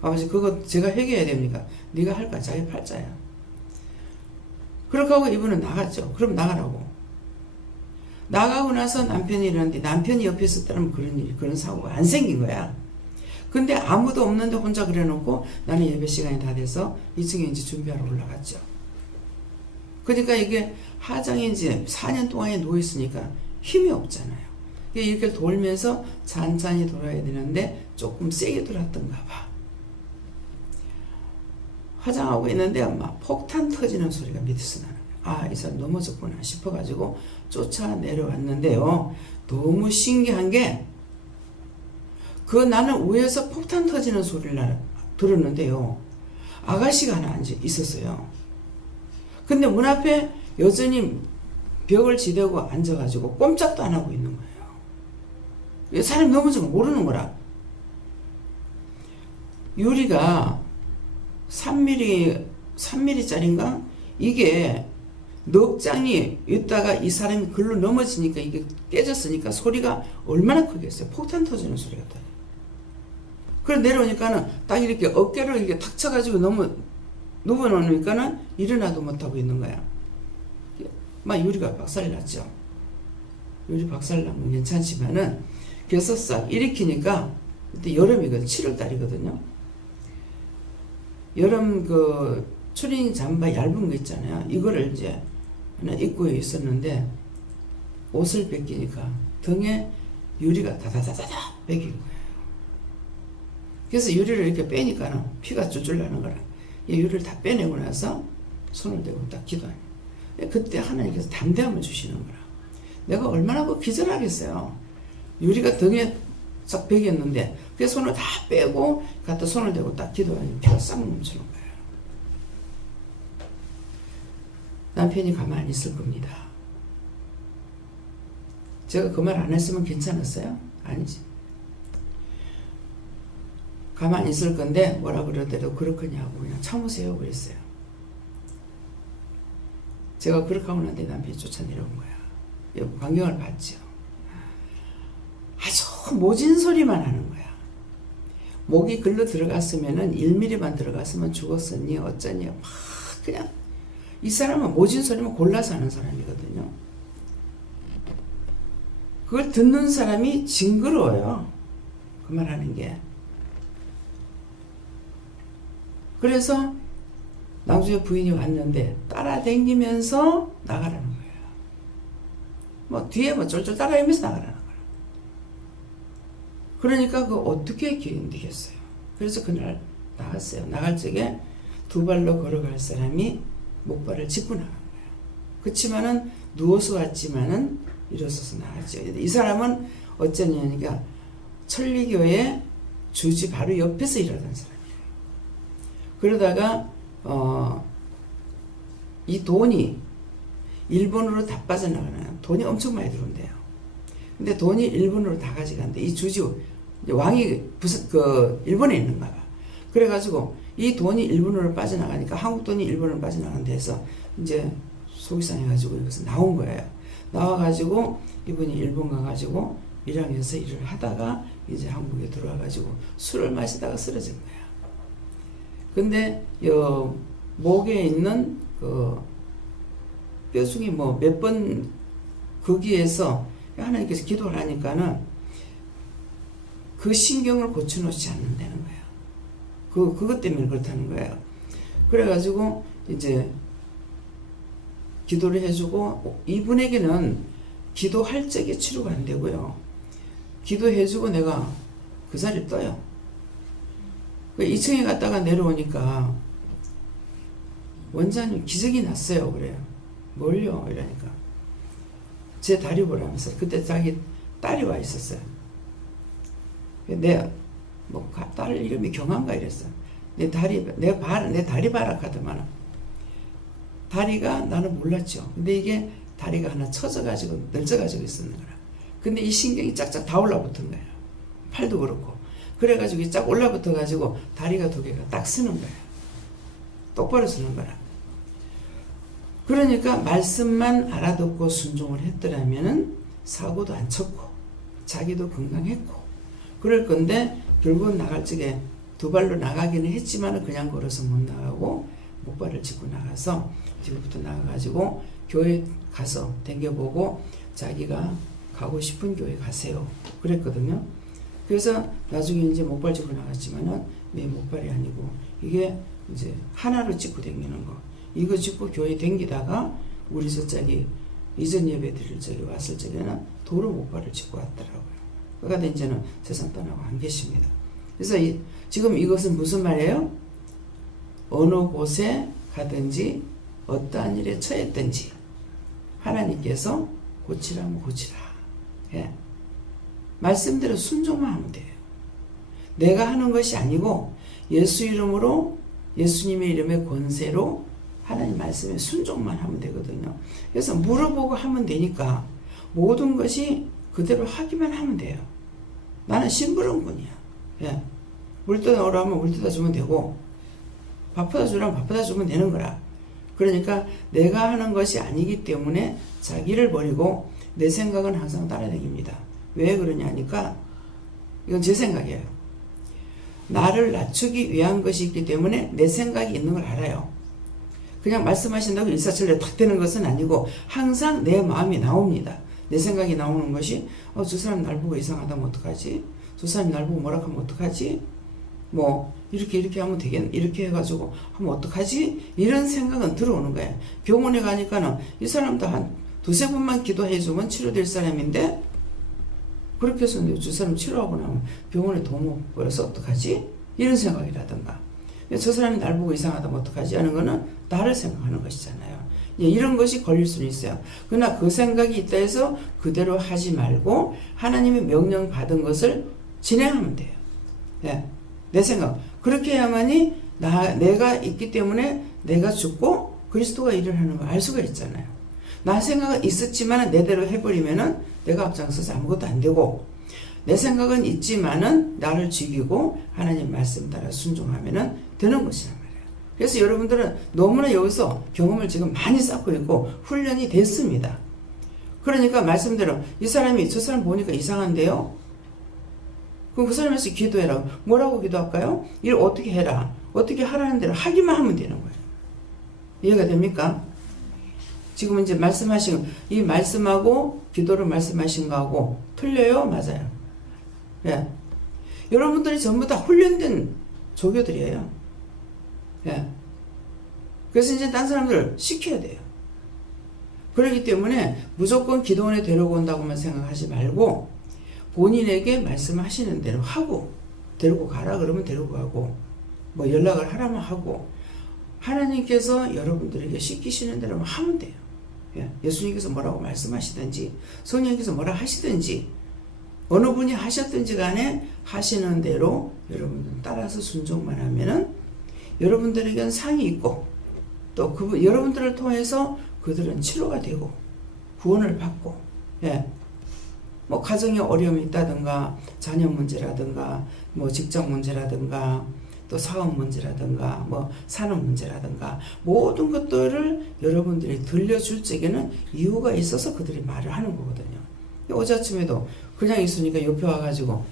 아버지 그거 제가 해결해야 됩니까? 네가 할까? 자기 팔자야. 그렇게 하고 이분은 나갔죠. 그럼 나가라고. 나가고 나서 남편이 이러는데 남편이 옆에 있었다면 그런 사고가 안 생긴 거야. 근데 아무도 없는데 혼자 그래놓고 나는 예배 시간이 다 돼서 2층에 이제 준비하러 올라갔죠. 그러니까 이게 하장이 이제 4년 동안에 누워있으니까 힘이 없잖아요. 이렇게 돌면서 잔잔히 돌아야 되는데 조금 세게 돌았던가 봐. 화장하고 있는데 막 폭탄 터지는 소리가 밑에서 나는 거예요. 아, 이 사람 넘어졌구나 싶어가지고 쫓아 내려왔는데요. 너무 신기한 게 나는 위에서 폭탄 터지는 소리를 들었는데요. 아가씨가 하나 앉아 있었어요. 근데 문 앞에 여전히 벽을 지대고 앉아가지고 꼼짝도 안 하고 있는 거예요. 사람이 넘어지면 모르는 거라. 유리가 3mm짜리인가? 이게 넉 장이 있다가 이 사람이 글로 넘어지니까 이게 깨졌으니까 소리가 얼마나 크겠어요. 폭탄 터지는 소리 같아요. 그래 내려오니까는 딱 이렇게 어깨를 이렇게 탁 쳐가지고 누워놓으니까는 일어나도 못하고 있는 거야. 막 유리가 박살났죠. 유리 박살나면 괜찮지만은 그래서 싹 일으키니까 그때 여름이거든. 7월달이거든요. 여름 그 추리닝 잠바 얇은 거 있잖아요. 이거를 이제 하나 입고 있었는데 옷을 벗기니까 등에 유리가 다다다다다 벗긴 거예요. 그래서 유리를 이렇게 빼니까는 피가 줄줄 나는 거라. 이 유리를 다 빼내고 나서 손을 대고 딱 기도해요. 그때 하나님께서 담대함을 주시는 거라. 내가 얼마나 기절하겠어요. 유리가 등에 싹 베겼는데 그 손을 다 빼고 갖다 손을 대고 딱 기도하니 피가 싹 멈추는 거예요. 남편이 가만히 있을 겁니다. 제가 그 말 안 했으면 괜찮았어요? 아니지. 가만히 있을 건데 뭐라 그러더라도 그렇거냐고 그냥 참으세요 그랬어요. 제가 그렇게 하고 난데 남편이 쫓아 내려온 거야. 광경을 봤죠. 아주 모진 소리만 하는 거야. 목이 글로 들어갔으면은 1mm만 들어갔으면 죽었었니 어쩌니 막 그냥 이 사람은 모진 소리만 골라서 하는 사람이거든요. 그걸 듣는 사람이 징그러워요. 그 말 하는 게. 그래서 나중에 부인이 왔는데 따라다니면서 나가라는 거예요. 뭐 뒤에 뭐 쫄쫄 따라다니면서 나가라는 거예요. 그러니까 그 어떻게 견디겠어요. 그래서 그날 나갔어요. 나갈 적에 두 발로 걸어갈 사람이 목발을 짚고 나간 거예요. 그렇지만은 누워서 왔지만은 일어서서 나갔죠. 이 사람은 어쩌냐니까 천리교의 주지 바로 옆에서 일하던 사람이에요. 그러다가 이 돈이 일본으로 다 빠져나가는 돈이 엄청 많이 들어온대요. 근데 돈이 일본으로 다 가져간대. 이 주지 왕이 일본에 있는가 봐. 그래가지고 이 돈이 일본으로 빠져나가니까 한국 돈이 일본으로 빠져나간 데서 이제 속이 상해가지고 여기서 나온 거예요. 나와가지고 이분이 일본 가가지고 밀양에서 일을 하다가 이제 한국에 들어와가지고 술을 마시다가 쓰러진 거야. 근데 목에 있는 그 뼈중이 뭐 몇 번 거기에서 하나님께서 기도를 하니까는 그 신경을 고쳐놓지 않는다는 거예요. 그것 때문에 그렇다는 거예요. 그래가지고 이제 기도를 해주고, 이분에게는 기도할 적에 치료가 안 되고요. 기도해주고 내가 그 자리를 떠요. 2층에 갔다가 내려오니까 원장님 기적이 났어요. 그래요. 뭘요? 이러니까 제 다리 보라면서. 그때 자기 딸이 와 있었어요. 딸 이름이 경한가 이랬어. 내 다리 봐라 하더만. 다리가 나는 몰랐죠. 근데 이게 다리가 하나 처져가지고 늘져가지고 있었는 거라. 근데 이 신경이 짝짝 다 올라붙은 거예요. 팔도 그렇고. 그래가지고 쫙 올라붙어가지고 다리가 두 개가 딱 서는 거예요. 똑바로 서는 거라. 그러니까 말씀만 알아듣고 순종을 했더라면은 사고도 안 쳤고 자기도 건강했고 그럴 건데, 결국은 나갈 적에 두 발로 나가기는 했지만 그냥 걸어서 못 나가고 목발을 짚고 나가서 집부터 나가가지고 교회 가서 댕겨보고 자기가 가고 싶은 교회 가세요 그랬거든요. 그래서 나중에 이제 목발 짚고 나갔지만은 내 목발이 아니고 이게 이제 하나로 짚고 댕기는 거, 이거 짚고 교회 댕기다가 우리 저짝이 이전 예배 드릴 적에 왔을 적에는 도로 목발을 짚고 왔더라고요. 그러니까 이제는 세상 떠나고 안 계십니다. 그래서 지금 이것은 무슨 말이에요? 어느 곳에 가든지 어떠한 일에 처했든지 하나님께서 고치라면 고치라. 예. 말씀대로 순종만 하면 돼요. 내가 하는 것이 아니고 예수 이름으로, 예수님의 이름의 권세로 하나님 말씀에 순종만 하면 되거든요. 그래서 물어보고 하면 되니까 모든 것이 그대로 하기만 하면 돼요. 나는 심부름꾼이야. 예. 물 떠다 오라면 물 떠다 주면 되고, 밥보다 주라면 밥보다 주면 되는 거라. 그러니까 내가 하는 것이 아니기 때문에 자기를 버리고 내 생각은 항상 따라다닙니다. 왜 그러냐니까, 이건 제 생각이에요. 나를 낮추기 위한 것이 있기 때문에 내 생각이 있는 걸 알아요. 그냥 말씀하신다고 일사천리로 탁 되는 것은 아니고 항상 내 마음이 나옵니다. 내 생각이 나오는 것이 저 사람 날 보고 이상하다면 어떡하지? 저 사람이 날 보고 뭐라 하면 어떡하지? 뭐 이렇게 하면 되겠네. 이렇게 해가지고 하면 어떡하지? 이런 생각은 들어오는 거예요. 병원에 가니까는 이 사람도 한 두세 번만 기도해주면 치료될 사람인데, 그렇게 해서 저 사람 치료하고 나면 병원에 돈 못 벌어서 어떡하지? 이런 생각이라든가, 저 사람이 날 보고 이상하다면 어떡하지? 하는 거는 나를 생각하는 것이잖아요. 이런 것이 걸릴 수는 있어요. 그러나 그 생각이 있다 해서 그대로 하지 말고 하나님의 명령 받은 것을 진행하면 돼요. 예. 내 생각. 그렇게 해야만이 내가 있기 때문에 내가 죽고 그리스도가 일을 하는 걸 알 수가 있잖아요. 나 생각은 있었지만 내대로 해버리면은 내가 앞장서서 아무것도 안 되고, 내 생각은 있지만은 나를 죽이고 하나님 말씀 따라 순종하면은 되는 것이란 말이에요. 그래서 여러분들은 너무나 여기서 경험을 지금 많이 쌓고 있고 훈련이 됐습니다. 그러니까 말씀대로 이 사람이 저 사람 보니까 이상한데요? 그럼 그 사람에서 기도해라. 뭐라고 기도할까요? 일 어떻게 해라. 어떻게 하라는 대로 하기만 하면 되는 거예요. 이해가 됩니까? 지금 이제 말씀하신, 이 말씀하고 기도를 말씀하신 거하고 틀려요? 맞아요. 예. 여러분들이 전부 다 훈련된 조교들이에요. 예. 그래서 이제 딴 사람들을 시켜야 돼요. 그렇기 때문에 무조건 기도원에 데리고 온다고만 생각하지 말고 본인에게 말씀하시는 대로 하고, 데리고 가라 그러면 데리고 가고, 뭐 연락을 하라면 하고, 하나님께서 여러분들에게 시키시는 대로 하면 돼요. 예. 예수님께서 뭐라고 말씀하시든지 성령께서 뭐라 하시든지 어느 분이 하셨든지 간에 하시는 대로 여러분들 따라서 순종만 하면은 여러분들에게는 상이 있고, 또 여러분들을 통해서 그들은 치료가 되고 구원을 받고, 예. 뭐 가정에 어려움이 있다든가 자녀 문제라든가 뭐 직장 문제라든가 또 사업 문제라든가 뭐 산업 문제라든가 모든 것들을 여러분들이 들려줄 적에는 이유가 있어서 그들이 말을 하는 거거든요. 어제 아침에도 그냥 있으니까 옆에 와가지고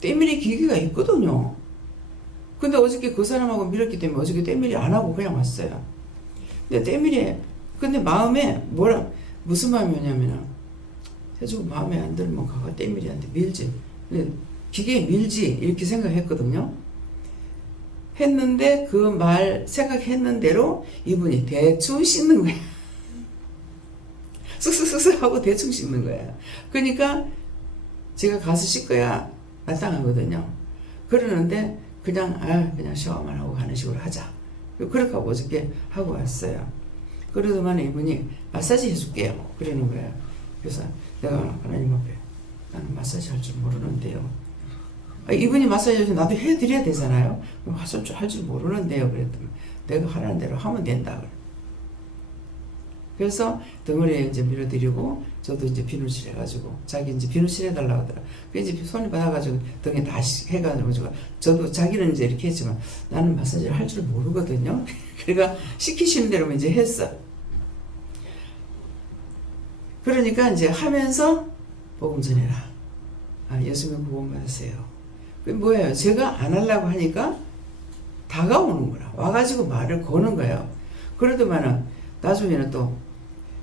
때밀이 기계가 있거든요. 근데 어저께 그 사람하고 밀었기 때문에 어저께 때밀이 안 하고 그냥 왔어요. 근데 마음에 무슨 마음이냐면은 해주고 마음에 안 들면 가가 때밀이한테 밀지. 기계에 밀지 이렇게 생각했거든요. 했는데 그 말 생각했는 대로 이분이 대충 씻는 거야. 쓱쓱쓱쓱 하고 대충 씻는 거야. 그러니까 제가 가서 씻어야 마땅하거든요. 그러는데 그냥 그냥 샤워만 하고 가는 식으로 하자. 그렇게 하고 어저께 하고 왔어요. 그러더만 이분이 마사지 해줄게요. 그러는 거예요. 그래서 내가 하나님 앞에 나는 마사지 할 줄 모르는데요. 이분이 마사지 해주면 나도 해드려야 되잖아요. 마사지 할 줄 모르는데요. 그랬더니 내가 하라는 대로 하면 된다. 그래서 덩어리에 이제 밀어드리고 저도 이제 비누칠 해가지고 자기 이제 비누칠 해달라고 하더라. 그 이제 손이 받아가지고 등에 다 해가지고 저도 자기는 이제 이렇게 했지만 나는 마사지를 할 줄 모르거든요. 그러니까 시키시는 대로 이제 했어. 그러니까 이제 하면서 복음 전해라. 예수님 구원 받으세요. 그 뭐예요? 제가 안 하려고 하니까 다가오는 거라. 와가지고 말을 거는 거예요. 그러더만은 나중에는 또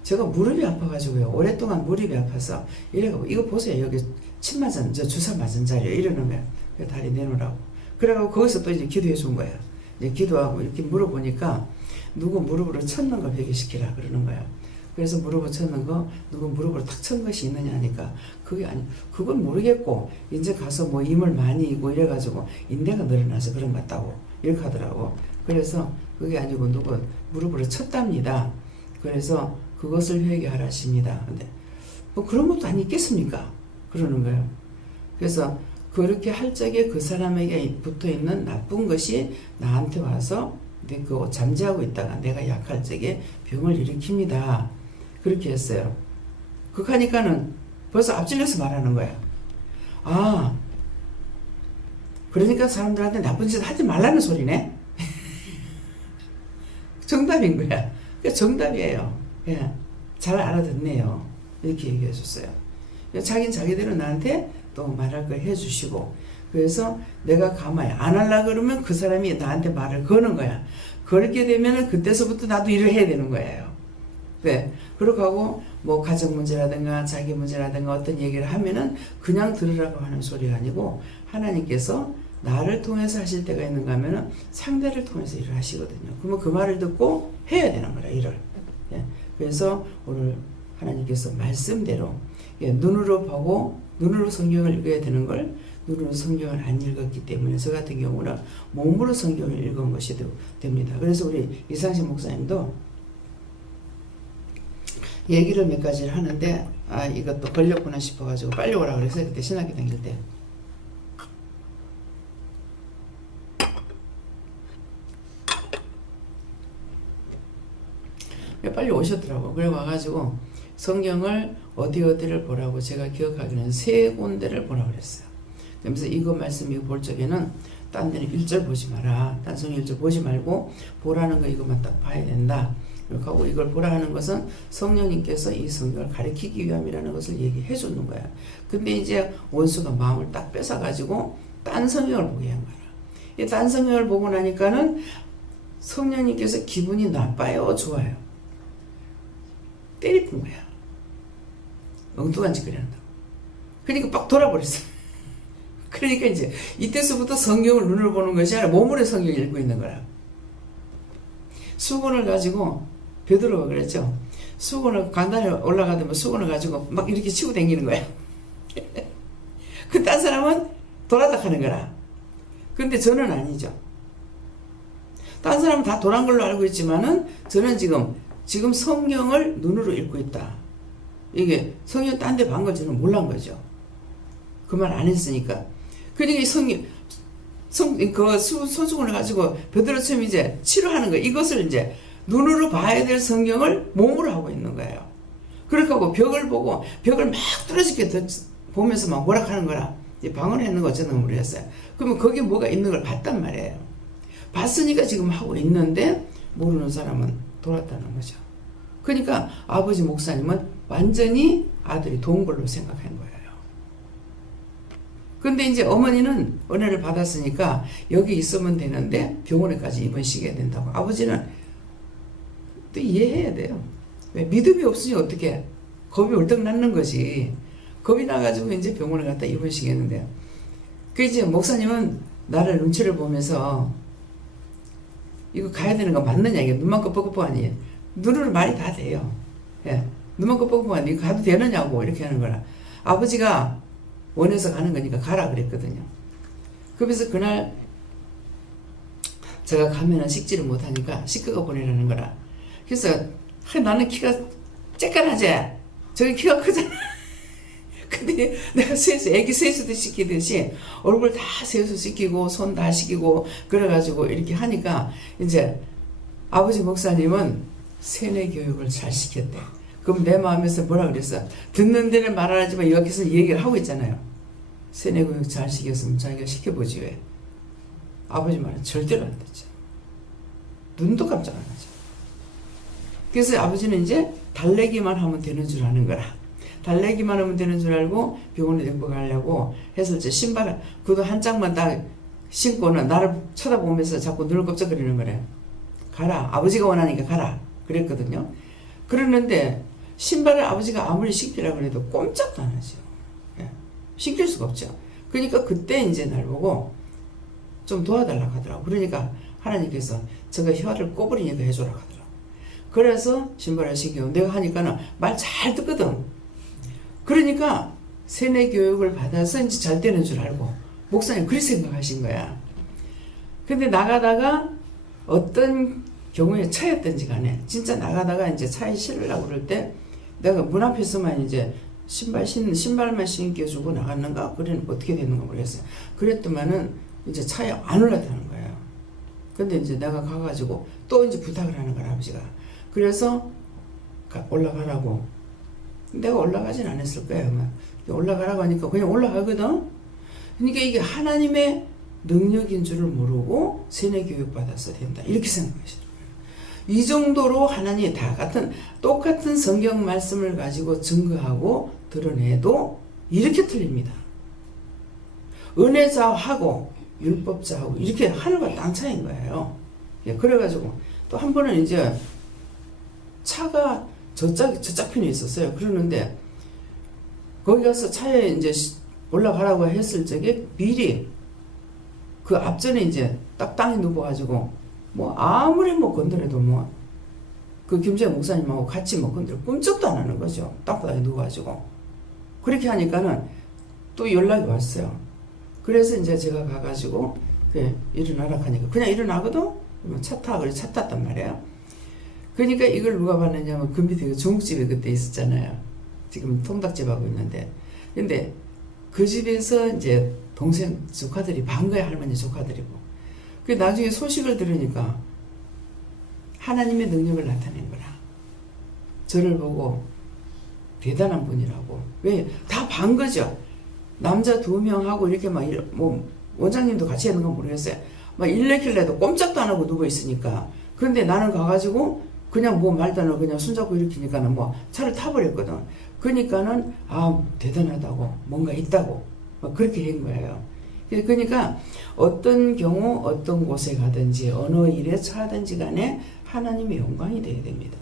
제가 무릎이 아파가지고요. 오랫동안 무릎이 아파서 이래가지고 이거 보세요. 여기 침 맞은 저 주사 맞은 자리에 이러는 거야. 다리 내놓으라고. 그래가지고 거기서 또 이제 기도해 준 거예요. 이제 기도하고 이렇게 물어보니까 누구 무릎으로 쳤는 걸 회개시키라 그러는 거예요. 그래서 무릎을 쳤는 거 누구 무릎으로 탁 친 것이 있느냐 하니까 그게 아니 그건 모르겠고 이제 가서 뭐 힘을 많이 이고 이래가지고 인대가 늘어나서 그런 것 같다고 이렇게 하더라고. 그래서 그게 아니고 누구 무릎으로 쳤답니다. 그래서 그것을 회개하라십니다. 근데 뭐 그런 것도 아니 있겠습니까? 그러는 거예요. 그래서 그렇게 할 적에 그 사람에게 붙어있는 나쁜 것이 나한테 와서 그 잠재하고 있다가 내가 약할 적에 병을 일으킵니다. 그렇게 했어요. 그렇게 하니까는 벌써 앞질러서 말하는 거야. 그러니까 사람들한테 나쁜 짓 하지 말라는 소리네. 정답인 거야. 그러니까 정답이에요. 예, 잘 알아듣네요. 이렇게 얘기해 줬어요. 자기는 자기대로 나한테 또 말할 걸 해주시고, 그래서 내가 가만히 안 하려고 그러면 그 사람이 나한테 말을 거는 거야. 그렇게 되면은 그때서부터 나도 일을 해야 되는 거예요. 네. 그렇게 하고 뭐 가정 문제라든가 자기 문제라든가 어떤 얘기를 하면은 그냥 들으라고 하는 소리가 아니고 하나님께서 나를 통해서 하실 때가 있는가 하면은 상대를 통해서 일을 하시거든요. 그러면 그 말을 듣고 해야 되는 거라, 일을. 예. 그래서 오늘 하나님께서 말씀대로 눈으로 보고 눈으로 성경을 읽어야 되는 걸 눈으로 성경을 안 읽었기 때문에 저 같은 경우는 몸으로 성경을 읽은 것이 됩니다. 그래서 우리 이상식 목사님도 얘기를 몇 가지를 하는데 이것도 걸렸구나 싶어가지고 빨리 오라고 그래서 그때 신학교 다닐 때 빨리 오셨더라고. 그래 와가지고 성경을 어디를 보라고 제가 기억하기로는 3군데를 보라고 그랬어요. 그러면서 이거 말씀 이거 볼 적에는 딴 데는 1절 보지 마라. 딴 성경 1절 보지 말고 보라는 거 이것만 딱 봐야 된다. 이렇게 하고 이걸 보라 하는 것은 성령님께서 이 성경을 가르치기 위함이라는 것을 얘기해 주는 거야. 근데 이제 원수가 마음을 딱 뺏어가지고 딴 성경을 보게 한 거야. 이 딴 성경을 보고 나니까는 성령님께서 기분이 나빠요? 좋아요? 때리픈 거야. 엉뚱한 짓거리 한다고. 그러니까 빡 돌아버렸어. 그러니까 이제 이때서부터 성경을 눈으로 보는 것이 아니라 몸으로 성경을 읽고 있는 거야. 수건을 가지고 베드로가 그랬죠. 수건을 간단히 올라가면 수건을 가지고 막 이렇게 치고 다니는 거야. 그 딴 사람은 돌아다니는 거라. 근데 저는 아니죠. 딴 사람은 다 돌아간 걸로 알고 있지만은 저는 지금 성경을 눈으로 읽고 있다. 이게 성경 딴 데 반 걸 저는 몰란 거죠. 그 말 안 했으니까. 그러니까 이 손수건을 가지고 베드로처럼 이제 치료하는 거예요. 이것을 이제 눈으로 봐야 될 성경을 몸으로 하고 있는 거예요. 그렇게 하고 벽을 보고 벽을 막 뚫어지게 보면서 막 뭐라 하는 거라. 이제 방언을 했는 거 저는 모르겠어요. 그러면 거기에 뭐가 있는 걸 봤단 말이에요. 봤으니까 지금 하고 있는데 모르는 사람은 돌았다는 거죠. 그러니까 아버지 목사님은 완전히 아들이 동물로 생각한 거예요. 근데 이제 어머니는 은혜를 받았으니까 여기 있으면 되는데 병원에까지 입원시켜야 된다고. 아버지는 또 이해해야 돼요. 왜? 믿음이 없으니 어떻게 겁이 얼떡 낳는 거지. 겁이 나가지고 이제 병원에 갔다 입원시켰는데 그 이제 목사님은 나를 눈치를 보면서 이거 가야 되는 거 맞느냐, 이게 눈만 껌뻑껌뻑하니. 눈으로 말이 다 돼요. 예. 눈만 껌뻑껌하니 이거 가도 되느냐고 이렇게 하는 거라. 아버지가 원해서 가는 거니까 가라 그랬거든요. 그래서 그날 제가 가면은 식지를 못하니까 식구가 보내라는 거라. 그래서 나는 키가 쬐깐하지? 저기 키가 크잖아. 근데 내가 세수, 애기 세수도 시키듯이 얼굴 다 세수 시키고 손 다 시키고 그래가지고 이렇게 하니까 이제 아버지 목사님은 세뇌 교육을 잘 시켰대. 그럼 내 마음에서 뭐라 그랬어? 듣는 데는 말 안 하지만 여기서 얘기를 하고 있잖아요. 세뇌 교육 잘 시켰으면 자기가 시켜보지 왜. 아버지 말은 절대로 안 듣죠. 눈도 깜짝 안 하죠. 그래서 아버지는 이제 달래기만 하면 되는 줄 아는 거라. 달래기만 하면 되는 줄 알고 병원에 데리고 가려고 해서 이제 신발, 구두 한 짝만 딱 신고는 나를 쳐다보면서 자꾸 눈을 깜짝거리는 거래요. 가라. 아버지가 원하니까 가라. 그랬거든요. 그러는데 신발을 아버지가 아무리 신기라고 해도 꼼짝도 안 하죠. 예. 신길 수가 없죠. 그러니까 그때 이제 날 보고 좀 도와달라고 하더라고. 그러니까 하나님께서 저거 혀를 꼬부리니까 해줘라고 하더라고. 그래서 신발을 신기고 내가 하니까는 말 잘 듣거든. 그러니까 세뇌 교육을 받아서 이제 잘 되는 줄 알고 목사님 그렇게 생각하신 거야. 근데 나가다가 어떤 경우에 차였든지 간에 진짜 나가다가 이제 차에 실으려고 그럴 때 내가 문 앞에서만 이제 신발만 신겨주고 나갔는가? 그래는 어떻게 됐는가 모르겠어요. 그랬더만은 이제 차에 안 올라타는 거예요. 근데 이제 내가 가가지고 또 이제 부탁을 하는 거야, 아버지가. 그래서 올라가라고. 내가 올라가진 않았을 거예요. 올라가라고 하니까 그냥 올라가거든. 그러니까 이게 하나님의 능력인 줄을 모르고 세뇌 교육 받아서 된다. 이렇게 생각하시더라고요. 이 정도로 하나님이 똑같은 성경 말씀을 가지고 증거하고 드러내도 이렇게 틀립니다. 은혜자하고 율법자하고 이렇게 하늘과 땅 차이인 거예요. 그래가지고 또 한 번은 이제 차가 저짝 편에 있었어요. 그러는데 거기 가서 차에 이제 올라가라고 했을 적에 미리 그 앞전에 이제 딱 땅에 누워가지고 뭐 아무리 뭐 건드려도 뭐 그 김재현 목사님하고 같이 뭐 건드려 꿈쩍도 안 하는 거죠. 땅바닥에 누워가지고 그렇게 하니까는 또 연락이 왔어요. 그래서 이제 제가 가가지고 그래 일어나라 하니까 그냥 일어나거든. 차 타. 그래 차 탔단 말이에요. 그러니까 이걸 누가 봤느냐면 그 밑에 중국집에 그때 있었잖아요. 지금 통닭집 하고 있는데. 근데 그 집에서 이제 동생 조카들이 반 거야. 할머니 조카들이고. 그 나중에 소식을 들으니까 하나님의 능력을 나타낸 거라. 저를 보고 대단한 분이라고. 왜? 다 반 거죠. 남자 2명하고 이렇게 막 뭐 원장님도 같이 하는 건 모르겠어요. 막 일내길래도 꼼짝도 안 하고 누워 있으니까. 그런데 나는 가가지고 그냥 뭐 말도 안 하고 그냥 손잡고 일으키니까는 뭐 차를 타버렸거든. 그러니까는 아 대단하다고 뭔가 있다고 막 그렇게 한 거예요. 그러니까 어떤 경우 어떤 곳에 가든지 어느 일에 처하든지 간에 하나님의 영광이 되어야 됩니다.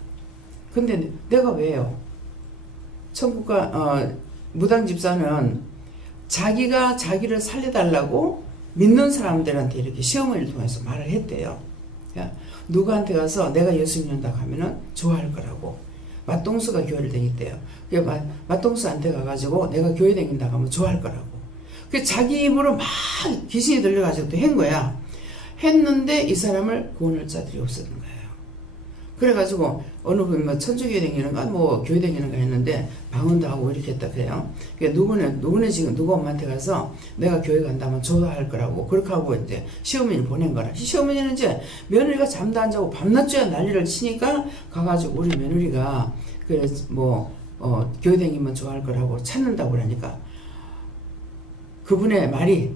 근데 내가 왜요? 천국가 무당 집사는 자기가 자기를 살려달라고 믿는 사람들한테 이렇게 시어머니를 통해서 말을 했대요. 누구한테 가서 내가 예수 믿는다고 하면은 좋아할 거라고. 맞동수가 교회를 다녔대요. 맞동수한테 가가지고 내가 교회 다닌다고 하면 좋아할 거라고. 그 자기 입으로 막 귀신이 들려가지고 또 한 거야. 했는데 이 사람을 구원할 자들이 없었는 거예요. 그래가지고 어느 분 뭐 천주교회 다니는가 뭐 교회 다니는가 했는데 방언도 하고 이렇게 했다 그래요. 그러니까 누구네 지금 누구 엄마한테 가서 내가 교회 간다면 좋아할 거라고 그렇게 하고 이제 시어머니를 보낸 거라. 시어머니는 이제 며느리가 잠도 안 자고 밤낮줘야 난리를 치니까 가가지고 우리 며느리가 그래 뭐 교회 다니면 좋아할 거라고 찾는다고 그러니까 그분의 말이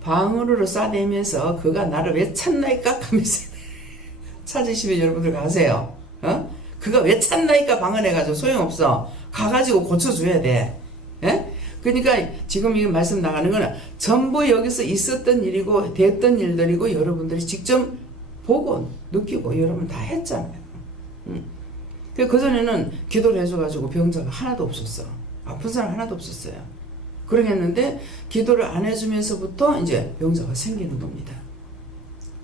방언으로 싸대면서 그가 나를 왜 찾나이까 하면서 찾으시면 여러분들 가세요. 그가 왜 찾나이까 방언해가지고 소용없어. 가가지고 고쳐줘야 돼. 그러니까 지금 이 말씀 나가는 거는 전부 여기서 있었던 일이고 됐던 일들이고 여러분들이 직접 보고 느끼고 여러분 다 했잖아요. 그전에는 기도를 해줘가지고 병자가 하나도 없었어. 아픈 사람 하나도 없었어요. 그러겠는데 기도를 안 해주면서부터 이제 병자가 생기는 겁니다.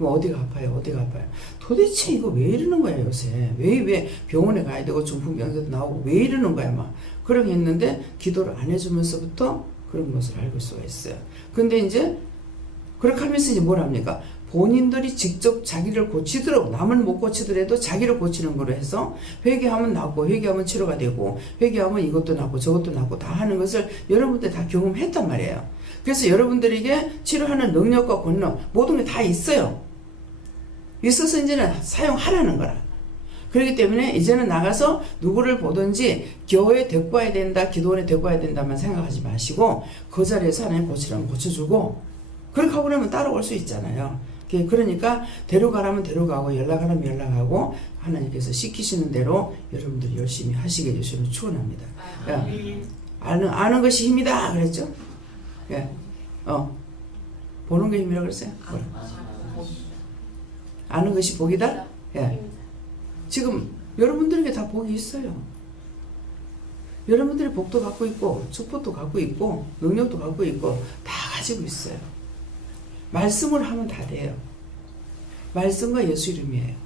뭐 어디가 아파요? 어디가 아파요? 도대체 이거 왜 이러는 거야 요새? 왜 병원에 가야 되고 중풍병자도 나오고 왜 이러는 거야 막. 그러게 했는데 기도를 안 해주면서부터 그런 것을 알고 수가 있어요. 근데 이제 그렇게 하면서 이제 뭘 합니까? 본인들이 직접 자기를 고치도록, 남을 못 고치더라도 자기를 고치는 거로 해서 회개하면 낫고, 회개하면 치료가 되고, 회개하면 이것도 낫고 저것도 낫고 다 하는 것을 여러분들 다 경험했단 말이에요. 그래서 여러분들에게 치료하는 능력과 권능 모든 게 다 있어요. 있어서 이제는 사용하라는 거라. 그렇기 때문에 이제는 나가서 누구를 보든지 교회에 데리고 와야 된다, 기도원에 데리고 와야 된다만 생각하지 마시고 그 자리에서 하나님 고치라면 고쳐주고, 그렇게 하고 나면 따라올 수 있잖아요. 그러니까 데려가라면 데려가고 연락하라면 연락하고 하나님께서 시키시는 대로 여러분들이 열심히 하시게 해주시면 축원합니다. 아는 것이 힘이다 그랬죠? 예. 보는 게 힘이라고 그랬어요? 아는 것이 복이다? 예. 지금 여러분들에게 다 복이 있어요. 여러분들이 복도 갖고 있고 축복도 갖고 있고 능력도 갖고 있고 다 가지고 있어요. 말씀을 하면 다 돼요. 말씀과 예수 이름이에요.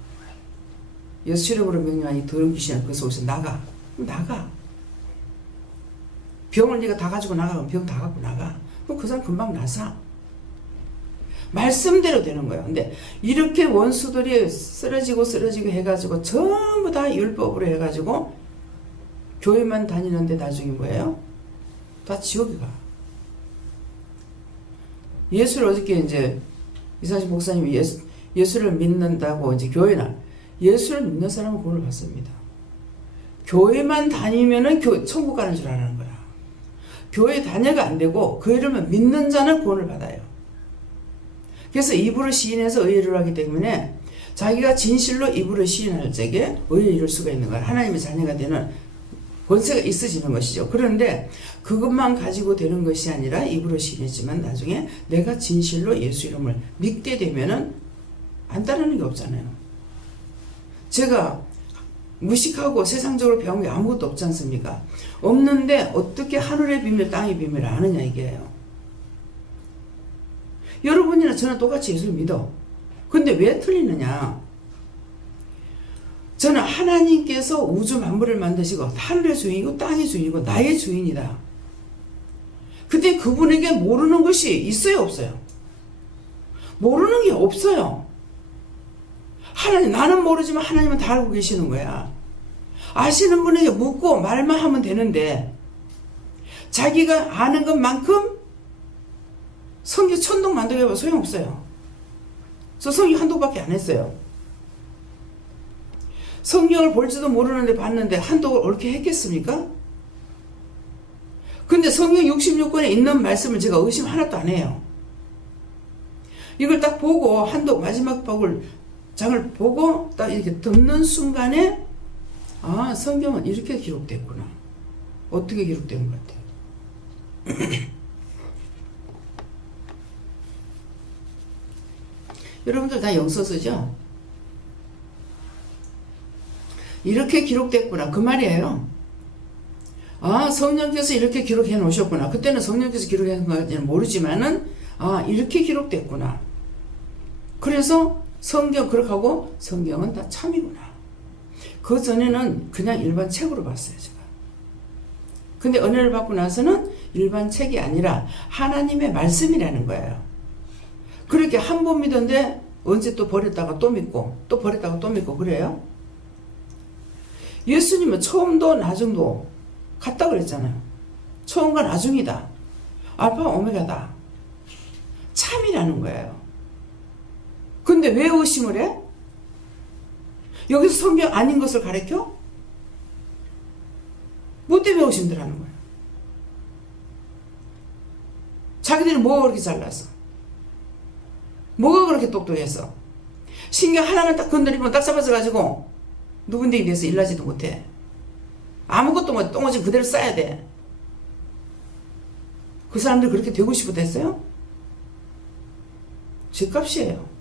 예수 이름으로 명령하니 더러운 귀신아 그 속에서 나가. 그럼 나가. 병을 네가 다 가지고 나가면 병 다 갖고 나가. 그럼 그 사람 금방 나사. 말씀대로 되는 거예요. 근데 이렇게 원수들이 쓰러지고 해가지고 전부 다 율법으로 해가지고 교회만 다니는데 나중에 뭐예요? 다 지옥에 가. 예수를 어저께 이제 이상식 목사님이 예수를 믿는다고 이제 교회나 예수를 믿는 사람은 구원을 받습니다. 교회만 다니면은 천국 가는 줄 아는 거야. 교회 다녀가 안 되고 그 이름을 믿는 자는 구원을 받아요. 그래서 입으로 시인해서 의를 하기 때문에 자기가 진실로 입으로 시인할 적에 의를 이룰 수가 있는 거야. 하나님의 자녀가 되는 권세가 있어지는 것이죠. 그런데 그것만 가지고 되는 것이 아니라 입으로 시인했지만 나중에 내가 진실로 예수 이름을 믿게 되면은 안 따르는 게 없잖아요. 제가 무식하고 세상적으로 배운 게 아무것도 없지 않습니까? 없는데 어떻게 하늘의 비밀 땅의 비밀을 아느냐 이게요. 여러분이나 저는 똑같이 예수를 믿어. 근데 왜 틀리느냐? 저는 하나님께서 우주 만물을 만드시고 하늘의 주인이고 땅의 주인이고 나의 주인이다. 근데 그분에게 모르는 것이 있어요 없어요? 모르는 게 없어요. 하나님, 나는 모르지만 하나님은 다 알고 계시는 거야. 아시는 분에게 묻고 말만 하면 되는데 자기가 아는 것만큼 성경 천독 만들게 해봐 소용없어요. 저 성경 한독밖에 안 했어요. 성경을 볼지도 모르는데 봤는데 한독을 옳게 했겠습니까? 근데 성경 66권에 있는 말씀을 제가 의심 하나도 안 해요. 이걸 딱 보고 한독 마지막 장을 보고 딱 이렇게 듣는 순간에 아 성경은 이렇게 기록됐구나. 어떻게 기록된 것 같아요? 여러분들 다 영서 쓰죠? 이렇게 기록됐구나 그 말이에요. 아 성령께서 이렇게 기록해 놓으셨구나. 그때는 성령께서 기록해 놓은 건지는 모르지만은 아 이렇게 기록됐구나. 그래서 성경 그렇게 하고 성경은 다 참이구나. 그 전에는 그냥 일반 책으로 봤어요 제가. 근데 은혜를 받고 나서는 일반 책이 아니라 하나님의 말씀이라는 거예요. 그렇게 한 번 믿었는데 언제 또 버렸다가 또 믿고 또 버렸다가 또 믿고 그래요. 예수님은 처음도 나중도 같다 그랬잖아요. 처음과 나중이다. 알파 오메가다. 참이라는 거예요. 근데 왜 의심을 해? 여기서 성경 아닌 것을 가르쳐? 뭐 때문에 의심들 하는 거야? 자기들이 뭐가 그렇게 잘났어? 뭐가 그렇게 똑똑해서? 신경 하나만 딱 건드리면 딱 잡아서 누군데 대해서 일하지도 못해. 아무것도 뭐 똥오줌 그대로 싸야 돼. 그 사람들 그렇게 되고 싶어 됐어요? 죗값이에요.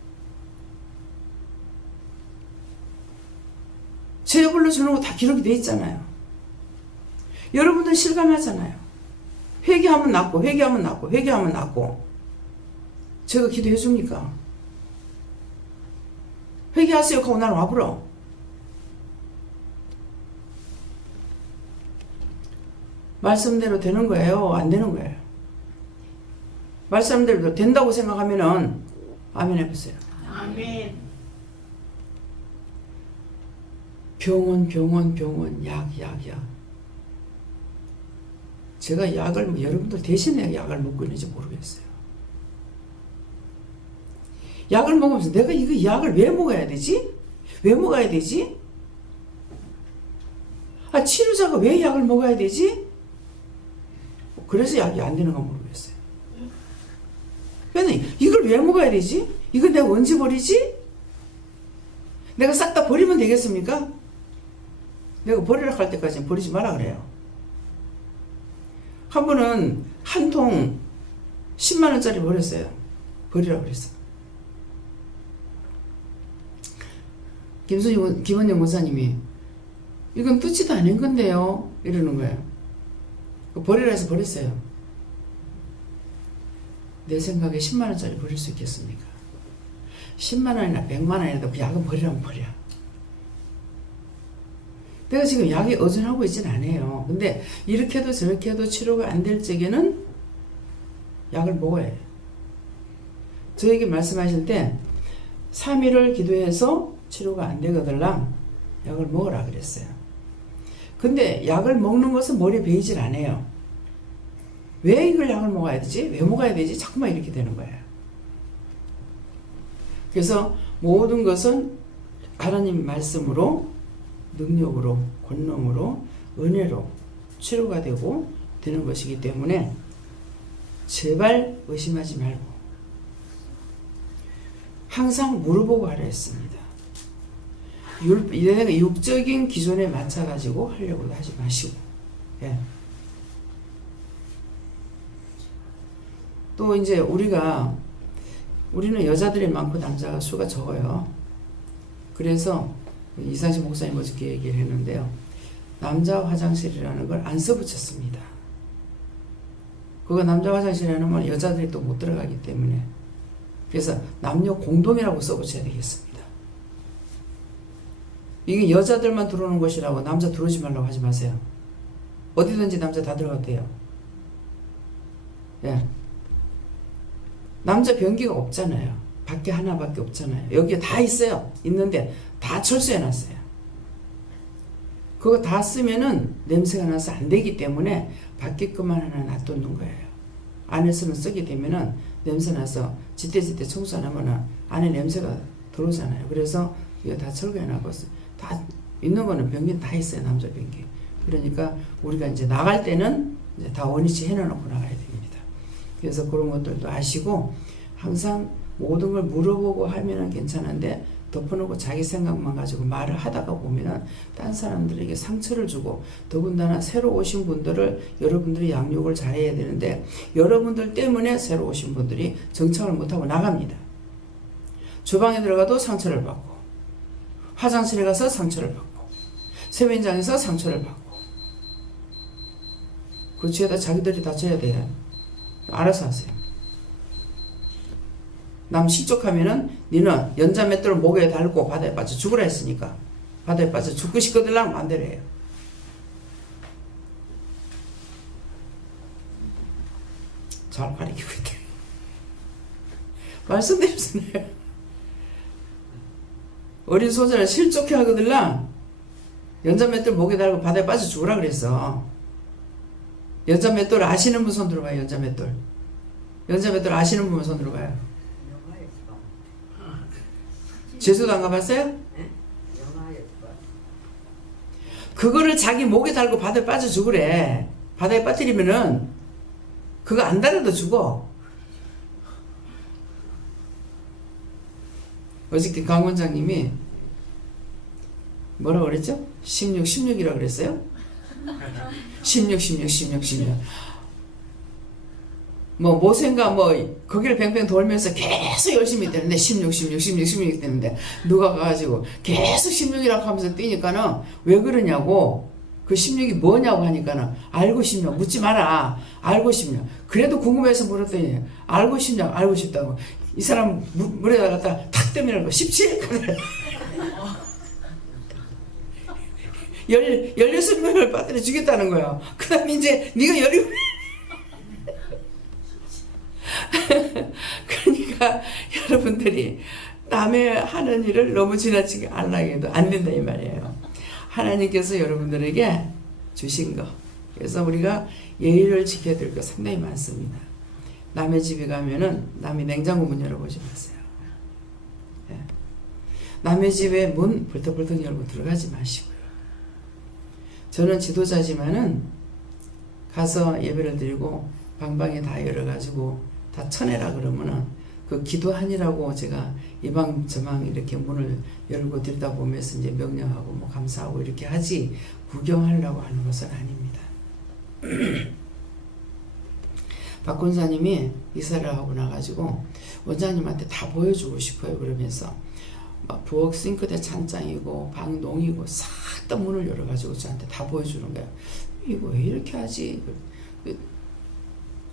죄벌로 주는 거 다 기록이 돼 있잖아요. 여러분들 실감하잖아요. 회개하면 낫고 회개하면 낫고 회개하면 낫고 제가 기도해 줍니까? 회개하세요 하고 나는 와버려. 말씀대로 되는 거예요? 안 되는 거예요? 말씀대로 된다고 생각하면은 아멘 해보세요. 아멘. 병원, 약. 제가 약을, 여러분들 대신에 약을 먹고 있는지 모르겠어요. 약을 먹으면서 내가 이거 약을 왜 먹어야 되지? 왜 먹어야 되지? 치료자가 왜 약을 먹어야 되지? 그래서 약이 안 되는 건 모르겠어요. 근데 이걸 왜 먹어야 되지? 이거 내가 언제 버리지? 내가 싹 다 버리면 되겠습니까? 내가 버리라 할 때까지는 버리지 마라 그래요. 한 번은 한 통 10만 원짜리 버렸어요. 버리라 그랬어. 김원영 목사님이 이건 뜯지도 않은 건데요 이러는 거예요. 버리라 해서 버렸어요. 내 생각에 10만 원짜리 버릴 수 있겠습니까? 10만 원이나 100만 원이라도 그 약은 버리라면 버려. 내가 지금 약이 의존하고 있진 않아요. 근데 이렇게 해도 저렇게 해도 치료가 안 될 적에는 약을 먹어야 해요. 저에게 말씀하실 때 3일을 기도해서 치료가 안 되거들랑 약을 먹으라 그랬어요. 근데 약을 먹는 것은 머리에 배이질 않아요. 왜 이걸 약을 먹어야 되지? 왜 먹어야 되지? 자꾸만 이렇게 되는 거예요. 그래서 모든 것은 하나님 말씀으로, 능력으로, 권능으로, 은혜로 치료가 되고 되는 것이기 때문에 제발 의심하지 말고 항상 물어보고 하려 했습니다. 내가 육적인 기존에 맞춰가지고 하려고 하지 마시고. 예. 또 이제 우리는 여자들이 많고 남자가 수가 적어요. 그래서 이상식 목사님 어저께 얘기를 했는데요. 남자 화장실이라는 걸 안 써붙였습니다. 그거 남자 화장실이라는 건 여자들이 또 못 들어가기 때문에. 그래서 남녀 공동이라고 써붙여야 되겠습니다. 이게 여자들만 들어오는 곳이라고 남자 들어오지 말라고 하지 마세요. 어디든지 남자 다 들어가도 돼요. 예. 남자 변기가 없잖아요. 밖에 하나밖에 없잖아요. 여기에 다 있어요. 있는데 다 철수해놨어요. 그거 다 쓰면은 냄새가 나서 안 되기 때문에 밖에 것만 하나 놔두는 거예요. 안에서는 쓰게 되면은 냄새 나서 지떼지떼 청소 안 하면은 안에 냄새가 들어오잖아요. 그래서 이거 다 철거해놨고 다 있는 거는 변기는 다 있어요. 남자 변기. 그러니까 우리가 이제 나갈 때는 이제 다 원위치 해놓고 나가야 됩니다. 그래서 그런 것들도 아시고 항상 모든 걸 물어보고 하면은 괜찮은데 덮어놓고 자기 생각만 가지고 말을 하다가 보면은 딴 사람들에게 상처를 주고 더군다나 새로 오신 분들을 여러분들이 양육을 잘해야 되는데 여러분들 때문에 새로 오신 분들이 정착을 못하고 나갑니다. 주방에 들어가도 상처를 받고 화장실에 가서 상처를 받고 세면장에서 상처를 받고 그 죄다 자기들이 다 져야 돼요. 알아서 하세요. 남 실족하면은 니는 연자맷돌을 목에 달고 바다에 빠져 죽으라 했으니까 바다에 빠져 죽고 싶거들랑 반대로 해요. 잘 가르치고 있다. 말씀드렸잖아요. 어린 소자를 실족해 하거들랑 연자맷돌 목에 달고 바다에 빠져 죽으라 그랬어. 연자맷돌 아시는 분 손 들어봐요. 연자맷돌 아시는 분 손 들어봐요. 제주도 안 가봤어요? 네? 그거를 자기 목에 달고 바다에 빠져 죽으래. 바다에 빠뜨리면은 그거 안 달아도 죽어. 어저께 강 원장님이 뭐라고 그랬죠? 16이라고 그랬어요? 16. 모생가 거기를 뱅뱅 돌면서 계속 열심히 뛰는데 16 뛰는데 누가 가가지고 계속 16이라고 하면서 뛰니까는 왜 그러냐고 그 16이 뭐냐고 하니까는 알고 싶냐 묻지 마라. 알고 싶냐. 그래도 궁금해서 물었더니 알고 싶냐고 알고 싶다고 이 사람 물에다 갖다 탁 뜨면 17? 16명을 빠뜨려 주겠다는 거야. 그 다음에 이제 네가 17 그러니까 여러분들이 남의 하는 일을 너무 지나치게 안하게도 안 된다 이 말이에요. 하나님께서 여러분들에게 주신 거. 그래서 우리가 예의를 지켜야 될 거 상당히 많습니다. 남의 집에 가면은 남의 냉장고 문 열어보지 마세요. 예. 남의 집에 문 벌떡벌떡 열고 들어가지 마시고요. 저는 지도자지만은 가서 예배를 드리고 방방에 다 열어가지고 다 쳐내라 그러면은 그 기도하니라고 제가 이방 저방 이렇게 문을 열고 들여다보면서 이제 명령하고 뭐 감사하고 이렇게 하지 구경하려고 하는 것은 아닙니다. 박 권사님이 이사를 하고 나가지고 원장님한테 다 보여주고 싶어요. 그러면서 막 부엌 싱크대 찬장이고 방 농이고 싹 다 문을 열어가지고 저한테 다 보여주는 거예요. 이거 왜 이렇게 하지?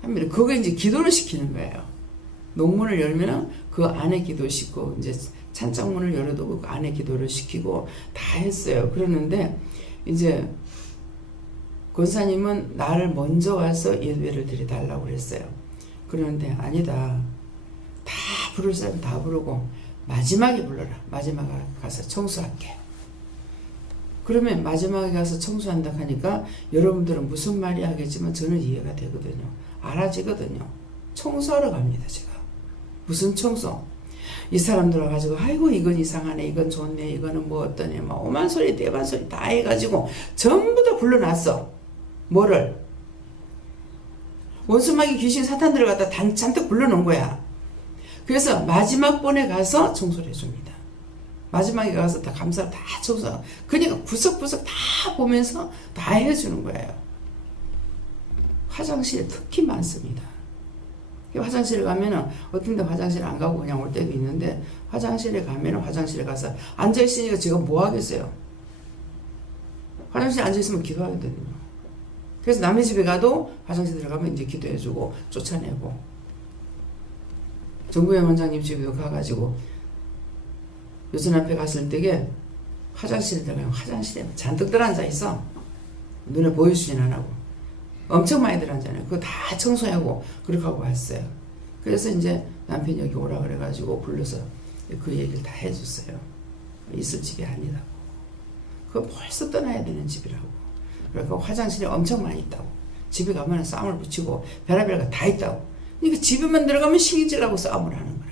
하면 그거 이제 기도를 시키는 거예요. 농문을 열면은 그 안에 기도 시키고 이제 찬장문을 열어두고 그 안에 기도를 시키고 다 했어요. 그러는데 이제 권사님은 나를 먼저 와서 예배를 드려달라고 그랬어요. 그러는데 아니다. 다 부를 사람 다 부르고 마지막에 불러라. 마지막에 가서 청소할게. 그러면 마지막에 가서 청소한다 하니까 여러분들은 무슨 말이 하겠지만 저는 이해가 되거든요. 알아지거든요. 청소하러 갑니다. 제가. 무슨 청소? 이 사람들 와가지고 아이고 이건 이상하네, 이건 좋네, 이거는 뭐 어떠네, 막 오만 소리 대반 소리 다 해가지고 전부 다 불러놨어. 뭐를? 원수마귀 귀신 사탄들을 갖다 잔뜩 불러놓은 거야. 그래서 마지막 번에 가서 청소를 해줍니다. 마지막에 가서 다 감사를 다 청소. 그러니까 구석구석 다 보면서 다 해주는 거예요. 화장실에 특히 많습니다. 화장실에 가면은 어떤 데 화장실 안 가고 그냥 올 때도 있는데 화장실에 가면은 화장실에 가서 앉아있으니까 제가 뭐 하겠어요? 화장실에 앉아있으면 기도하거든요. 그래서 남의 집에 가도 화장실 들어가면 이제 기도해주고 쫓아내고 정부회 원장님 집에도 가가지고 요즘 앞에 갔을 때에 화장실에 들어가면 화장실에 잔뜩 들어앉아 있어. 눈에 보여주진 안 하고 엄청 많이 들어앉잖아요. 그거 다 청소하고 그렇게 하고 왔어요. 그래서 이제 남편이 여기 오라 그래가지고 불러서 그 얘기를 다 해줬어요. 있을 집이 아니라고. 그거 벌써 떠나야 되는 집이라고. 그러니까 화장실에 엄청 많이 있다고. 집에 가면 싸움을 붙이고 별의별 거 다 있다고. 그러니까 집에만 들어가면 신경질나고 싸움을 하는 거라.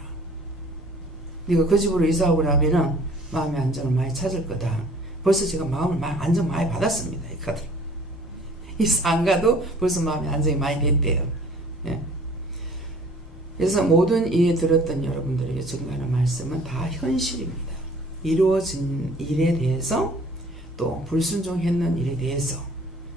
네가 그 집으로 이사하고 나면은 마음의 안정을 많이 찾을 거다. 벌써 제가 마음을 안정 많이 받았습니다. 이 카드. 이사 안 가도 벌써 마음의 안정이 많이 됐대요. 예. 그래서 모든 이에 들었던 여러분들에게 증거하는 말씀은 다 현실입니다. 이루어진 일에 대해서 또 불순종했는 일에 대해서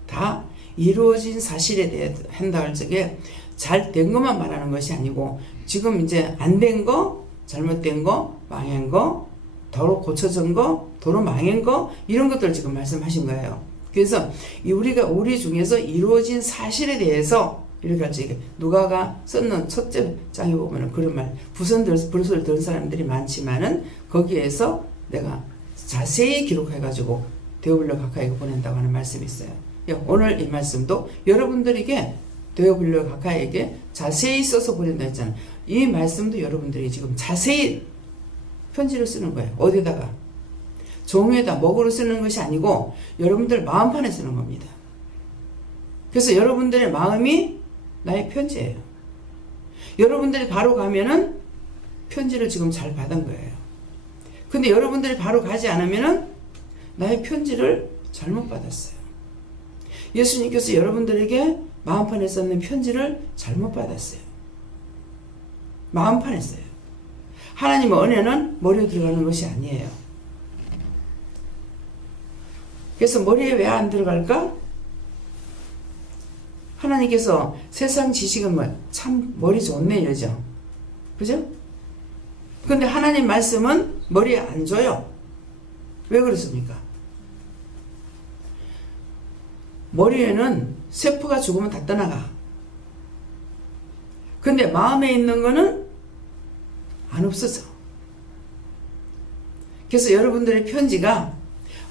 다 이루어진 사실에 대해 한다 할 적에 잘 된 것만 말하는 것이 아니고 지금 이제 안 된 거, 잘못된 거, 망한 거, 도로 고쳐진 거, 도로 망한 거 이런 것들 지금 말씀하신 거예요. 그래서 우리가 우리 중에서 이루어진 사실에 대해서 이렇게 할 적에 누가가 썼는 첫째 장에 보면은 그런 말 불소를 들은 사람들이 많지만은 거기에서 내가 자세히 기록해가지고 데오빌로 가까이에 보낸다고 하는 말씀이 있어요. 오늘 이 말씀도 여러분들에게 데오빌로 가까이에게 자세히 써서 보낸다 했잖아요. 이 말씀도 여러분들이 지금 자세히 편지를 쓰는 거예요. 어디다가? 종에다 먹으로 쓰는 것이 아니고 여러분들 마음판에 쓰는 겁니다. 그래서 여러분들의 마음이 나의 편지예요. 여러분들이 바로 가면은 편지를 지금 잘 받은 거예요. 근데 여러분들이 바로 가지 않으면은 나의 편지를 잘못 받았어요. 예수님께서 여러분들에게 마음판에 썼는 편지를 잘못 받았어요. 마음판에 써요. 하나님의 은혜는 머리에 들어가는 것이 아니에요. 그래서 머리에 왜 안 들어갈까? 하나님께서 세상 지식은 뭐 참 머리 좋네 이러죠. 그죠? 근데 하나님 말씀은 머리에 안 줘요. 왜 그렇습니까? 머리에는 세포가 죽으면 다 떠나가. 근데 마음에 있는 거는 안 없어져. 그래서 여러분들의 편지가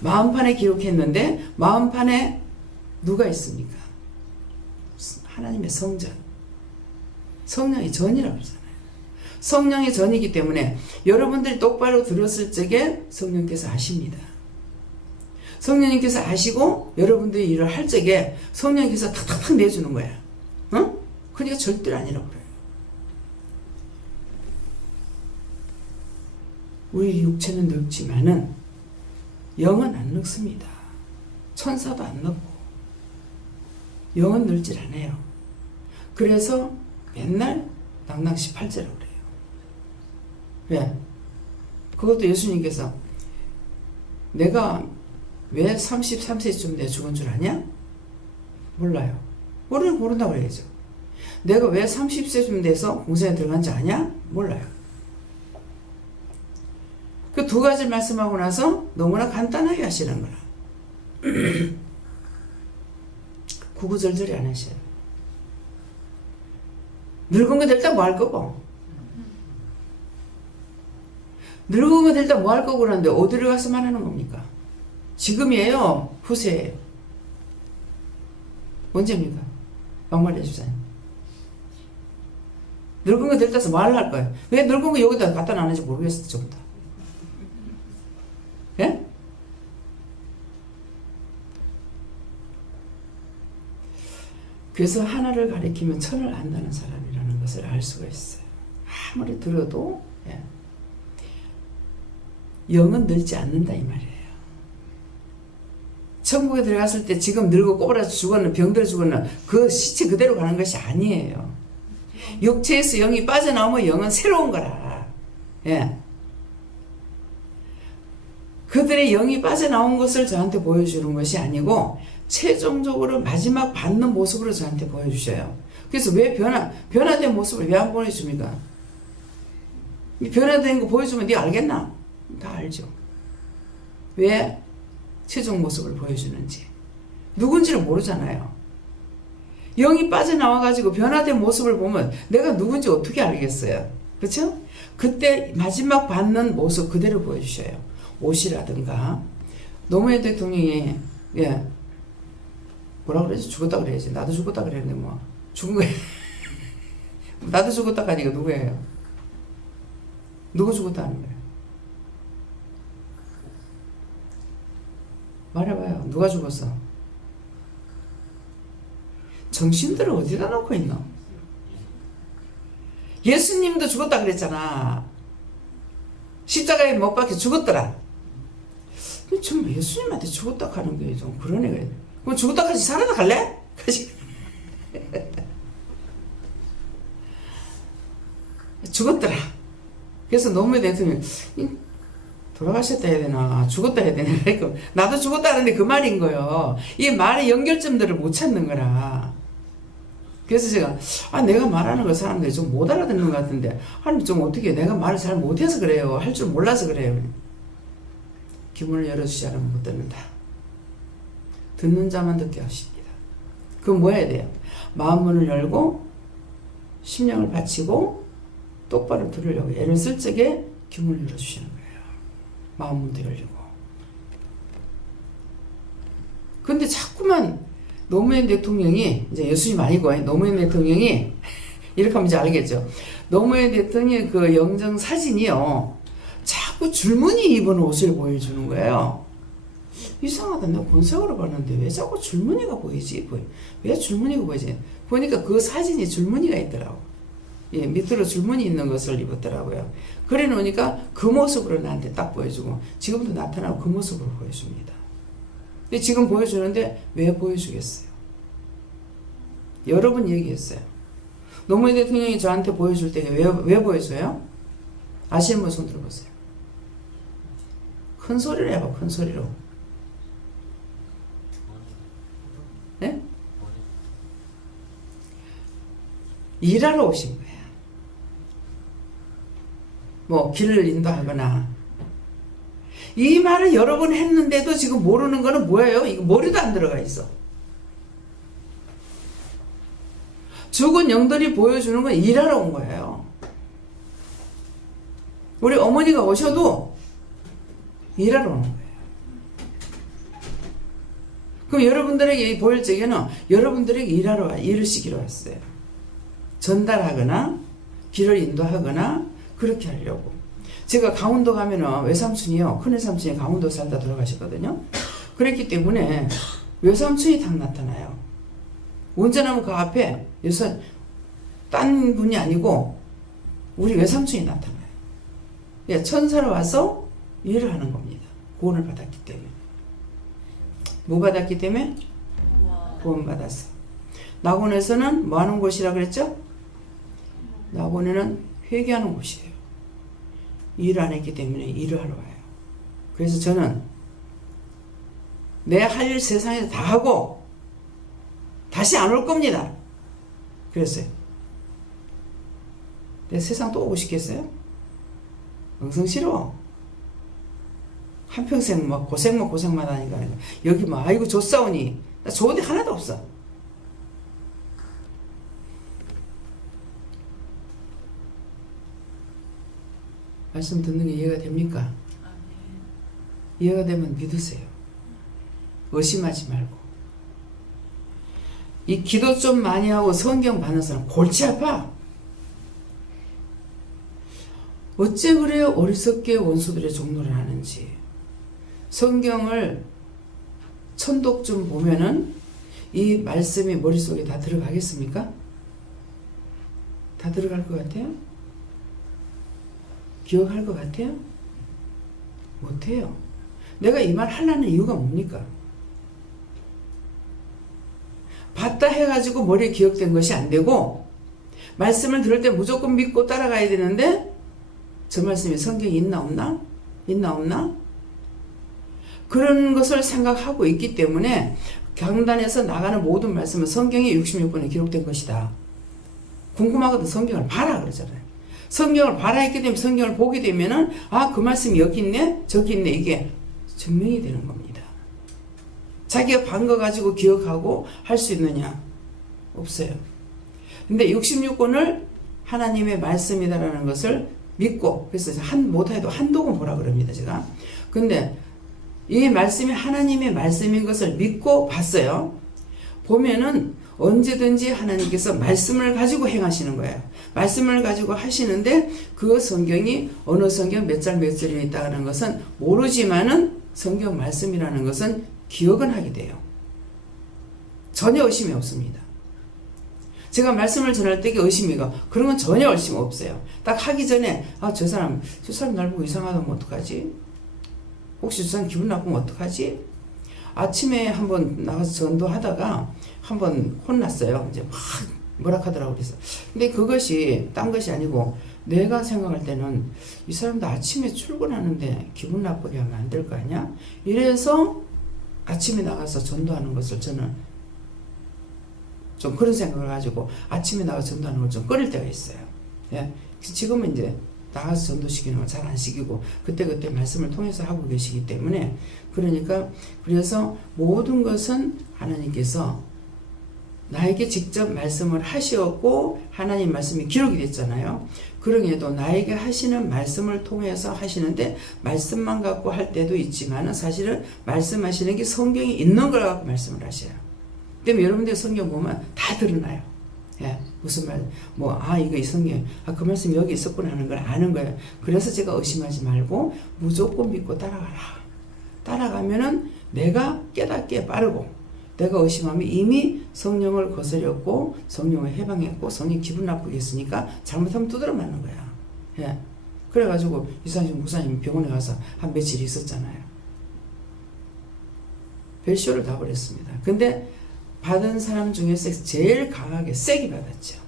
마음판에 기록했는데 마음판에 누가 있습니까? 하나님의 성전. 성령의 전이라고 그러잖아요. 성령의 전이기 때문에 여러분들이 똑바로 들었을 적에 성령께서 아십니다. 성령님께서 아시고 여러분들이 일을 할 적에 성령님께서 탁탁탁 내주는 거야. 어? 그러니까 절대로 아니라고 그래요. 우리 육체는 늙지만은 영은 안 늙습니다. 천사도 안 늙고 영은 늙질 않아요. 그래서 맨날 낭낭 18제라고 그래요. 왜? 그것도 예수님께서 내가 왜 33세쯤 내 죽은 줄 아냐? 몰라요. 모른다고 해야죠. 내가 왜 30세쯤 돼서 공생에 들어간지 아냐? 몰라요. 그 두 가지 말씀하고 나서 너무나 간단하게 하시는 거라. 구구절절히 안 하셔요. 늙은 거 될 때 뭐 할 거고? 늙은 거 될 때 뭐 할 거고 그러는데 어디를 가서만 하는 겁니까? 지금이에요? 후세예요? 언제입니까? 막말해 주세요. 늙은 거 될 때서 뭐 할 거예요? 왜 늙은 거 여기다 갖다 놨는지 모르겠어, 전부 다. 예? 그래서 하나를 가리키면 천을 안다는 사람이라는 것을 알 수가 있어요. 아무리 들어도 예. 영은 늙지 않는다 이 말이에요. 천국에 들어갔을 때 지금 늙고 꼬부라져 죽었는 병들어 죽었는 그 시체 그대로 가는 것이 아니에요. 육체에서 영이 빠져나오면 영은 새로운 거라. 예. 그들의 영이 빠져나온 것을 저한테 보여주는 것이 아니고 최종적으로 마지막 받는 모습으로 저한테 보여주셔요. 그래서 왜 변화된 모습을 왜 안 보여줍니까? 변화된 거 보여주면 네가 알겠나? 다 알죠. 왜 최종 모습을 보여주는지. 누군지를 모르잖아요. 영이 빠져나와가지고 변화된 모습을 보면 내가 누군지 어떻게 알겠어요? 그렇죠? 그때 마지막 받는 모습 그대로 보여주셔요. 옷이라든가. 노무현 대통령이 예 뭐라 그러지? 죽었다 그래야지. 나도 죽었다 그랬는데 뭐 죽은 거야. 나도 죽었다 하니까 누구예요? 누구 죽었다 하는 거예요? 말해봐요. 누가 죽었어? 정신들을 어디다 놓고 있노? 예수님도 죽었다 그랬잖아. 십자가에 못 박혀 죽었더라. 정말 예수님한테 죽었다 하는 게 좀 그런 애가 있네. 그럼 죽었다 같이 살아나 갈래? 죽었더라. 그래서 노무현 대통령이 돌아가셨다 해야 되나 죽었다 해야 되나 그러니까 나도 죽었다 하는데 그 말인 거예요. 이 말의 연결점들을 못 찾는 거라. 그래서 제가 내가 말하는 걸 사람들이 좀 못 알아듣는 것 같은데 하나님 좀 어떻게 내가 말을 잘 못해서 그래요. 할 줄 몰라서 그래요. 기문을 열어주지 않으면 못 듣는다. 듣는 자만 듣게 하십니다. 그럼 뭐 해야 돼요? 마음문을 열고 심령을 바치고 똑바로 들으려고 애를 쓸 적에 기문을 열어주시는 거예요. 마음문도 열리고. 근데 자꾸만 노무현 대통령이 이제 예수님 아니고 노무현 대통령이 이렇게 하면 이제 알겠죠. 노무현 대통령의 그 영정 사진이요. 자꾸 줄무늬 입은 옷을 보여주는 거예요. 이상하다. 내가 본색으로 봤는데 왜 자꾸 줄무늬가 보이지? 왜 줄무늬가 보이지? 보니까 그 사진이 줄무늬가 있더라고. 예, 밑으로 줄무늬 있는 것을 입었더라고요. 그래 놓으니까 그 모습으로 나한테 딱 보여주고 지금도 나타나고 그 모습으로 보여줍니다. 근데 지금 보여주는데 왜 보여주겠어요? 여러 번 얘기했어요. 노무현 대통령이 저한테 보여줄 때 왜 보여줘요? 아시는 분 손 들어보세요. 큰 소리로 해봐. 큰 소리로. 네? 일하러 오신 거예요. 뭐 길을 인도하거나. 이 말을 여러 번 했는데도 지금 모르는 거는 뭐예요? 이거 머리도 안 들어가 있어. 죽은 영들이 보여주는 건 일하러 온 거예요. 우리 어머니가 오셔도 일하러 오는 거예요. 그럼 여러분들에게 보일 적에는 여러분들에게 일을 시키러 왔어요. 전달하거나 길을 인도하거나 그렇게 하려고. 제가 강원도 가면은 외삼촌이요, 큰외삼촌이 강원도 살다 돌아가셨거든요. 그랬기 때문에 외삼촌이 딱 나타나요. 운전하면 그 앞에 딴 분이 아니고 우리 외삼촌이 나타나요. 예, 천사로 와서 일을 하는 겁니다. 구원을 받았기 때문에. 뭐 받았기 때문에? 구원 받았어. 낙원에서는 뭐 하는 곳이라 그랬죠? 낙원에는 회개하는 곳이에요. 일을 안 했기 때문에 일을 하러 와요. 그래서 저는 내 할 일 세상에서 다 하고 다시 안 올 겁니다. 그랬어요. 내 세상 또 오고 싶겠어요? 엉성 싫어. 한평생 뭐 고생만 하니까 여기 뭐 아이고 좋사오니 나 좋은 데 하나도 없어. 말씀 듣는 게 이해가 됩니까? 이해가 되면 믿으세요. 의심하지 말고. 이 기도 좀 많이 하고 성경 받는 사람 골치 아파. 어째 그래 어리석게 원수들의 종노를 하는지. 성경을 천독 좀 보면은 이 말씀이 머릿속에 다 들어가겠습니까? 다 들어갈 것 같아요? 기억할 것 같아요? 못해요. 내가 이 말 하려는 이유가 뭡니까? 봤다 해가지고 머리에 기억된 것이 안 되고 말씀을 들을 때 무조건 믿고 따라가야 되는데 저 말씀이 성경에 있나 없나? 있나 없나? 그런 것을 생각하고 있기 때문에 강단에서 나가는 모든 말씀은 성경에 66권에 기록된 것이다. 궁금하거든. 성경을 봐라 그러잖아요. 성경을 봐라 했기 때문에 성경을 보게 되면은 아, 그 말씀이 여기 있네 저기 있네 이게 증명이 되는 겁니다. 자기가 반 거 가지고 기억하고 할 수 있느냐? 없어요. 근데 66권을 하나님의 말씀이다라는 것을 믿고 그래서 못해도 한독은 보라 그럽니다. 제가. 근데 이 말씀이 하나님의 말씀인 것을 믿고 봤어요. 보면은 언제든지 하나님께서 말씀을 가지고 행하시는 거예요. 말씀을 가지고 하시는데 그 성경이 어느 성경 몇 장 몇 절에 있다는 것은 모르지만은 성경 말씀이라는 것은 기억은 하게 돼요. 전혀 의심이 없습니다. 제가 말씀을 전할 때 의심이가 그런 건 전혀 의심 없어요. 딱 하기 전에 아, 저 사람 날 보고 이상하다면 어떡하지? 혹시 저 사람 기분 나쁘면 어떡하지? 아침에 한번 나가서 전도하다가 한번 혼났어요. 이제 막 뭐라 하더라고 그래서. 근데 그것이 딴 것이 아니고 내가 생각할 때는 이 사람도 아침에 출근하는데 기분 나쁘게 하면 안 될 거 아니야? 이래서 아침에 나가서 전도하는 것을 저는 좀 그런 생각을 가지고 아침에 나가서 전도하는 걸 좀 꺼릴 때가 있어요. 예. 지금은 이제 나가서 전도시키는 걸 잘 안 시키고 그때그때 말씀을 통해서 하고 계시기 때문에 그러니까 그래서 모든 것은 하나님께서 나에게 직접 말씀을 하시었고 하나님 말씀이 기록이 됐잖아요. 그러게도 나에게 하시는 말씀을 통해서 하시는데 말씀만 갖고 할 때도 있지만 사실은 말씀하시는 게 성경이 있는 걸 갖고 말씀을 하셔요. 때문에 여러분들 성경 보면 다 드러나요. 예, 무슨 말, 이거 이 성경, 그 말씀 여기 있었구나 하는 걸 아는 거예요. 그래서 제가 의심하지 말고 무조건 믿고 따라가라. 따라가면은 내가 깨닫기에 빠르고, 내가 의심하면 이미 성령을 거스렸고, 성령을 해방했고, 성령이 기분 나쁘게 했으니까 잘못하면 두드려 맞는 거야. 예. 그래가지고 이상식 목사님 병원에 가서 한 며칠 있었잖아요. 별쇼를 다 버렸습니다. 근데 받은 사람 중에서 제일 강하게 세게 받았죠.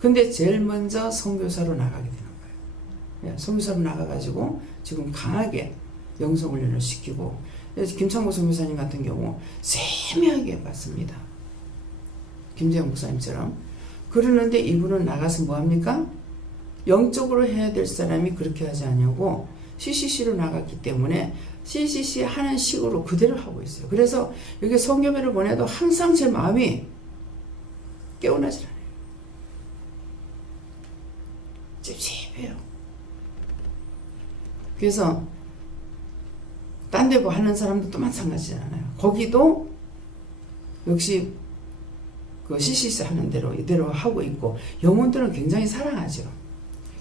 근데 제일 먼저 선교사로 나가게 되는 거예요. 예, 선교사로 나가가지고 지금 강하게 영성훈련을 시키고 김창모 선교사님 같은 경우 세밀하게 받습니다. 김재영 목사님처럼. 그러는데 이분은 나가서 뭐합니까? 영적으로 해야 될 사람이 그렇게 하지 않냐고 CCC로 나갔기 때문에 CCC 하는 식으로 그대로 하고 있어요. 그래서 여기 성교회를 보내도 항상 제 마음이 깨어나질 않아요. 찝찝해요. 그래서 딴 데 뭐 하는 사람도 또 마찬가지잖아요. 거기도 역시 그 CCC 하는 대로 이대로 하고 있고, 영혼들은 굉장히 사랑하죠.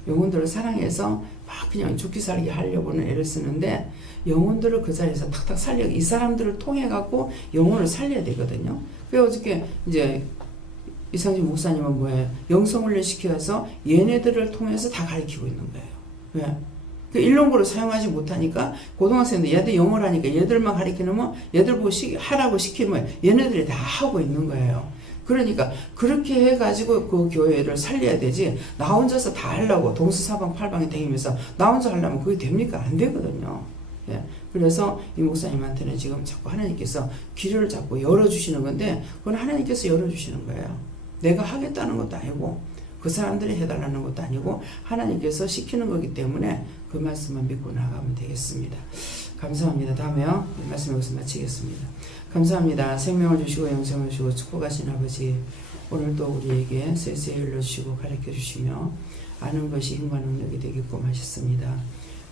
영혼들을 사랑해서 막 그냥 죽기 살기 하려고는 애를 쓰는데, 영혼들을 그 자리에서 탁탁 살려, 이 사람들을 통해 갖고 영혼을 살려야 되거든요. 그래서 어저께 이제 이상진 목사님은 뭐예요? 영성훈련 시켜서 얘네들을 통해서 다 가르치고 있는 거예요. 왜? 그 일론고를 사용하지 못하니까 고등학생들 얘들 영어를 하니까 얘들만 가르치면 얘들 보고 하라고 시키면 얘네들이 다 하고 있는 거예요. 그러니까 그렇게 해가지고 그 교회를 살려야 되지, 나 혼자서 다 하려고 동서사방팔방에 다니면서 나 혼자 하려면 그게 됩니까? 안 되거든요. 예. 그래서 이 목사님한테는 지금 자꾸 하나님께서 길을 자꾸 열어주시는 건데, 그건 하나님께서 열어주시는 거예요. 내가 하겠다는 것도 아니고 그 사람들이 해달라는 것도 아니고 하나님께서 시키는 거기 때문에 그 말씀만 믿고 나가면 되겠습니다. 감사합니다. 다음에요. 이 말씀 여기서 마치겠습니다. 감사합니다. 생명을 주시고 영생을 주시고 축복하신 아버지, 오늘도 우리에게 세세히 흘러주시고 가르쳐주시며 아는 것이 힘과 능력이 되게끔 하셨습니다.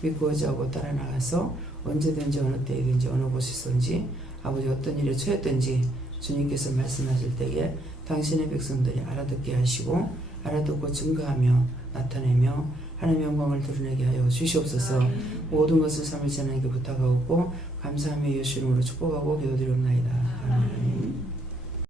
믿고 의지하고 따라 나가서 언제든지 어느 때이든지 어느 곳이든지 아버지 어떤 일에 처했든지 주님께서 말씀하실 때에 당신의 백성들이 알아듣게 하시고 알아듣고 증거하며 나타내며 하나님의 영광을 드러내게 하여 주시옵소서. 모든 것을 삼을 하나님께 부탁하고 감사하며 예수 이름으로 축복하고 기도드리옵나이다. 아멘.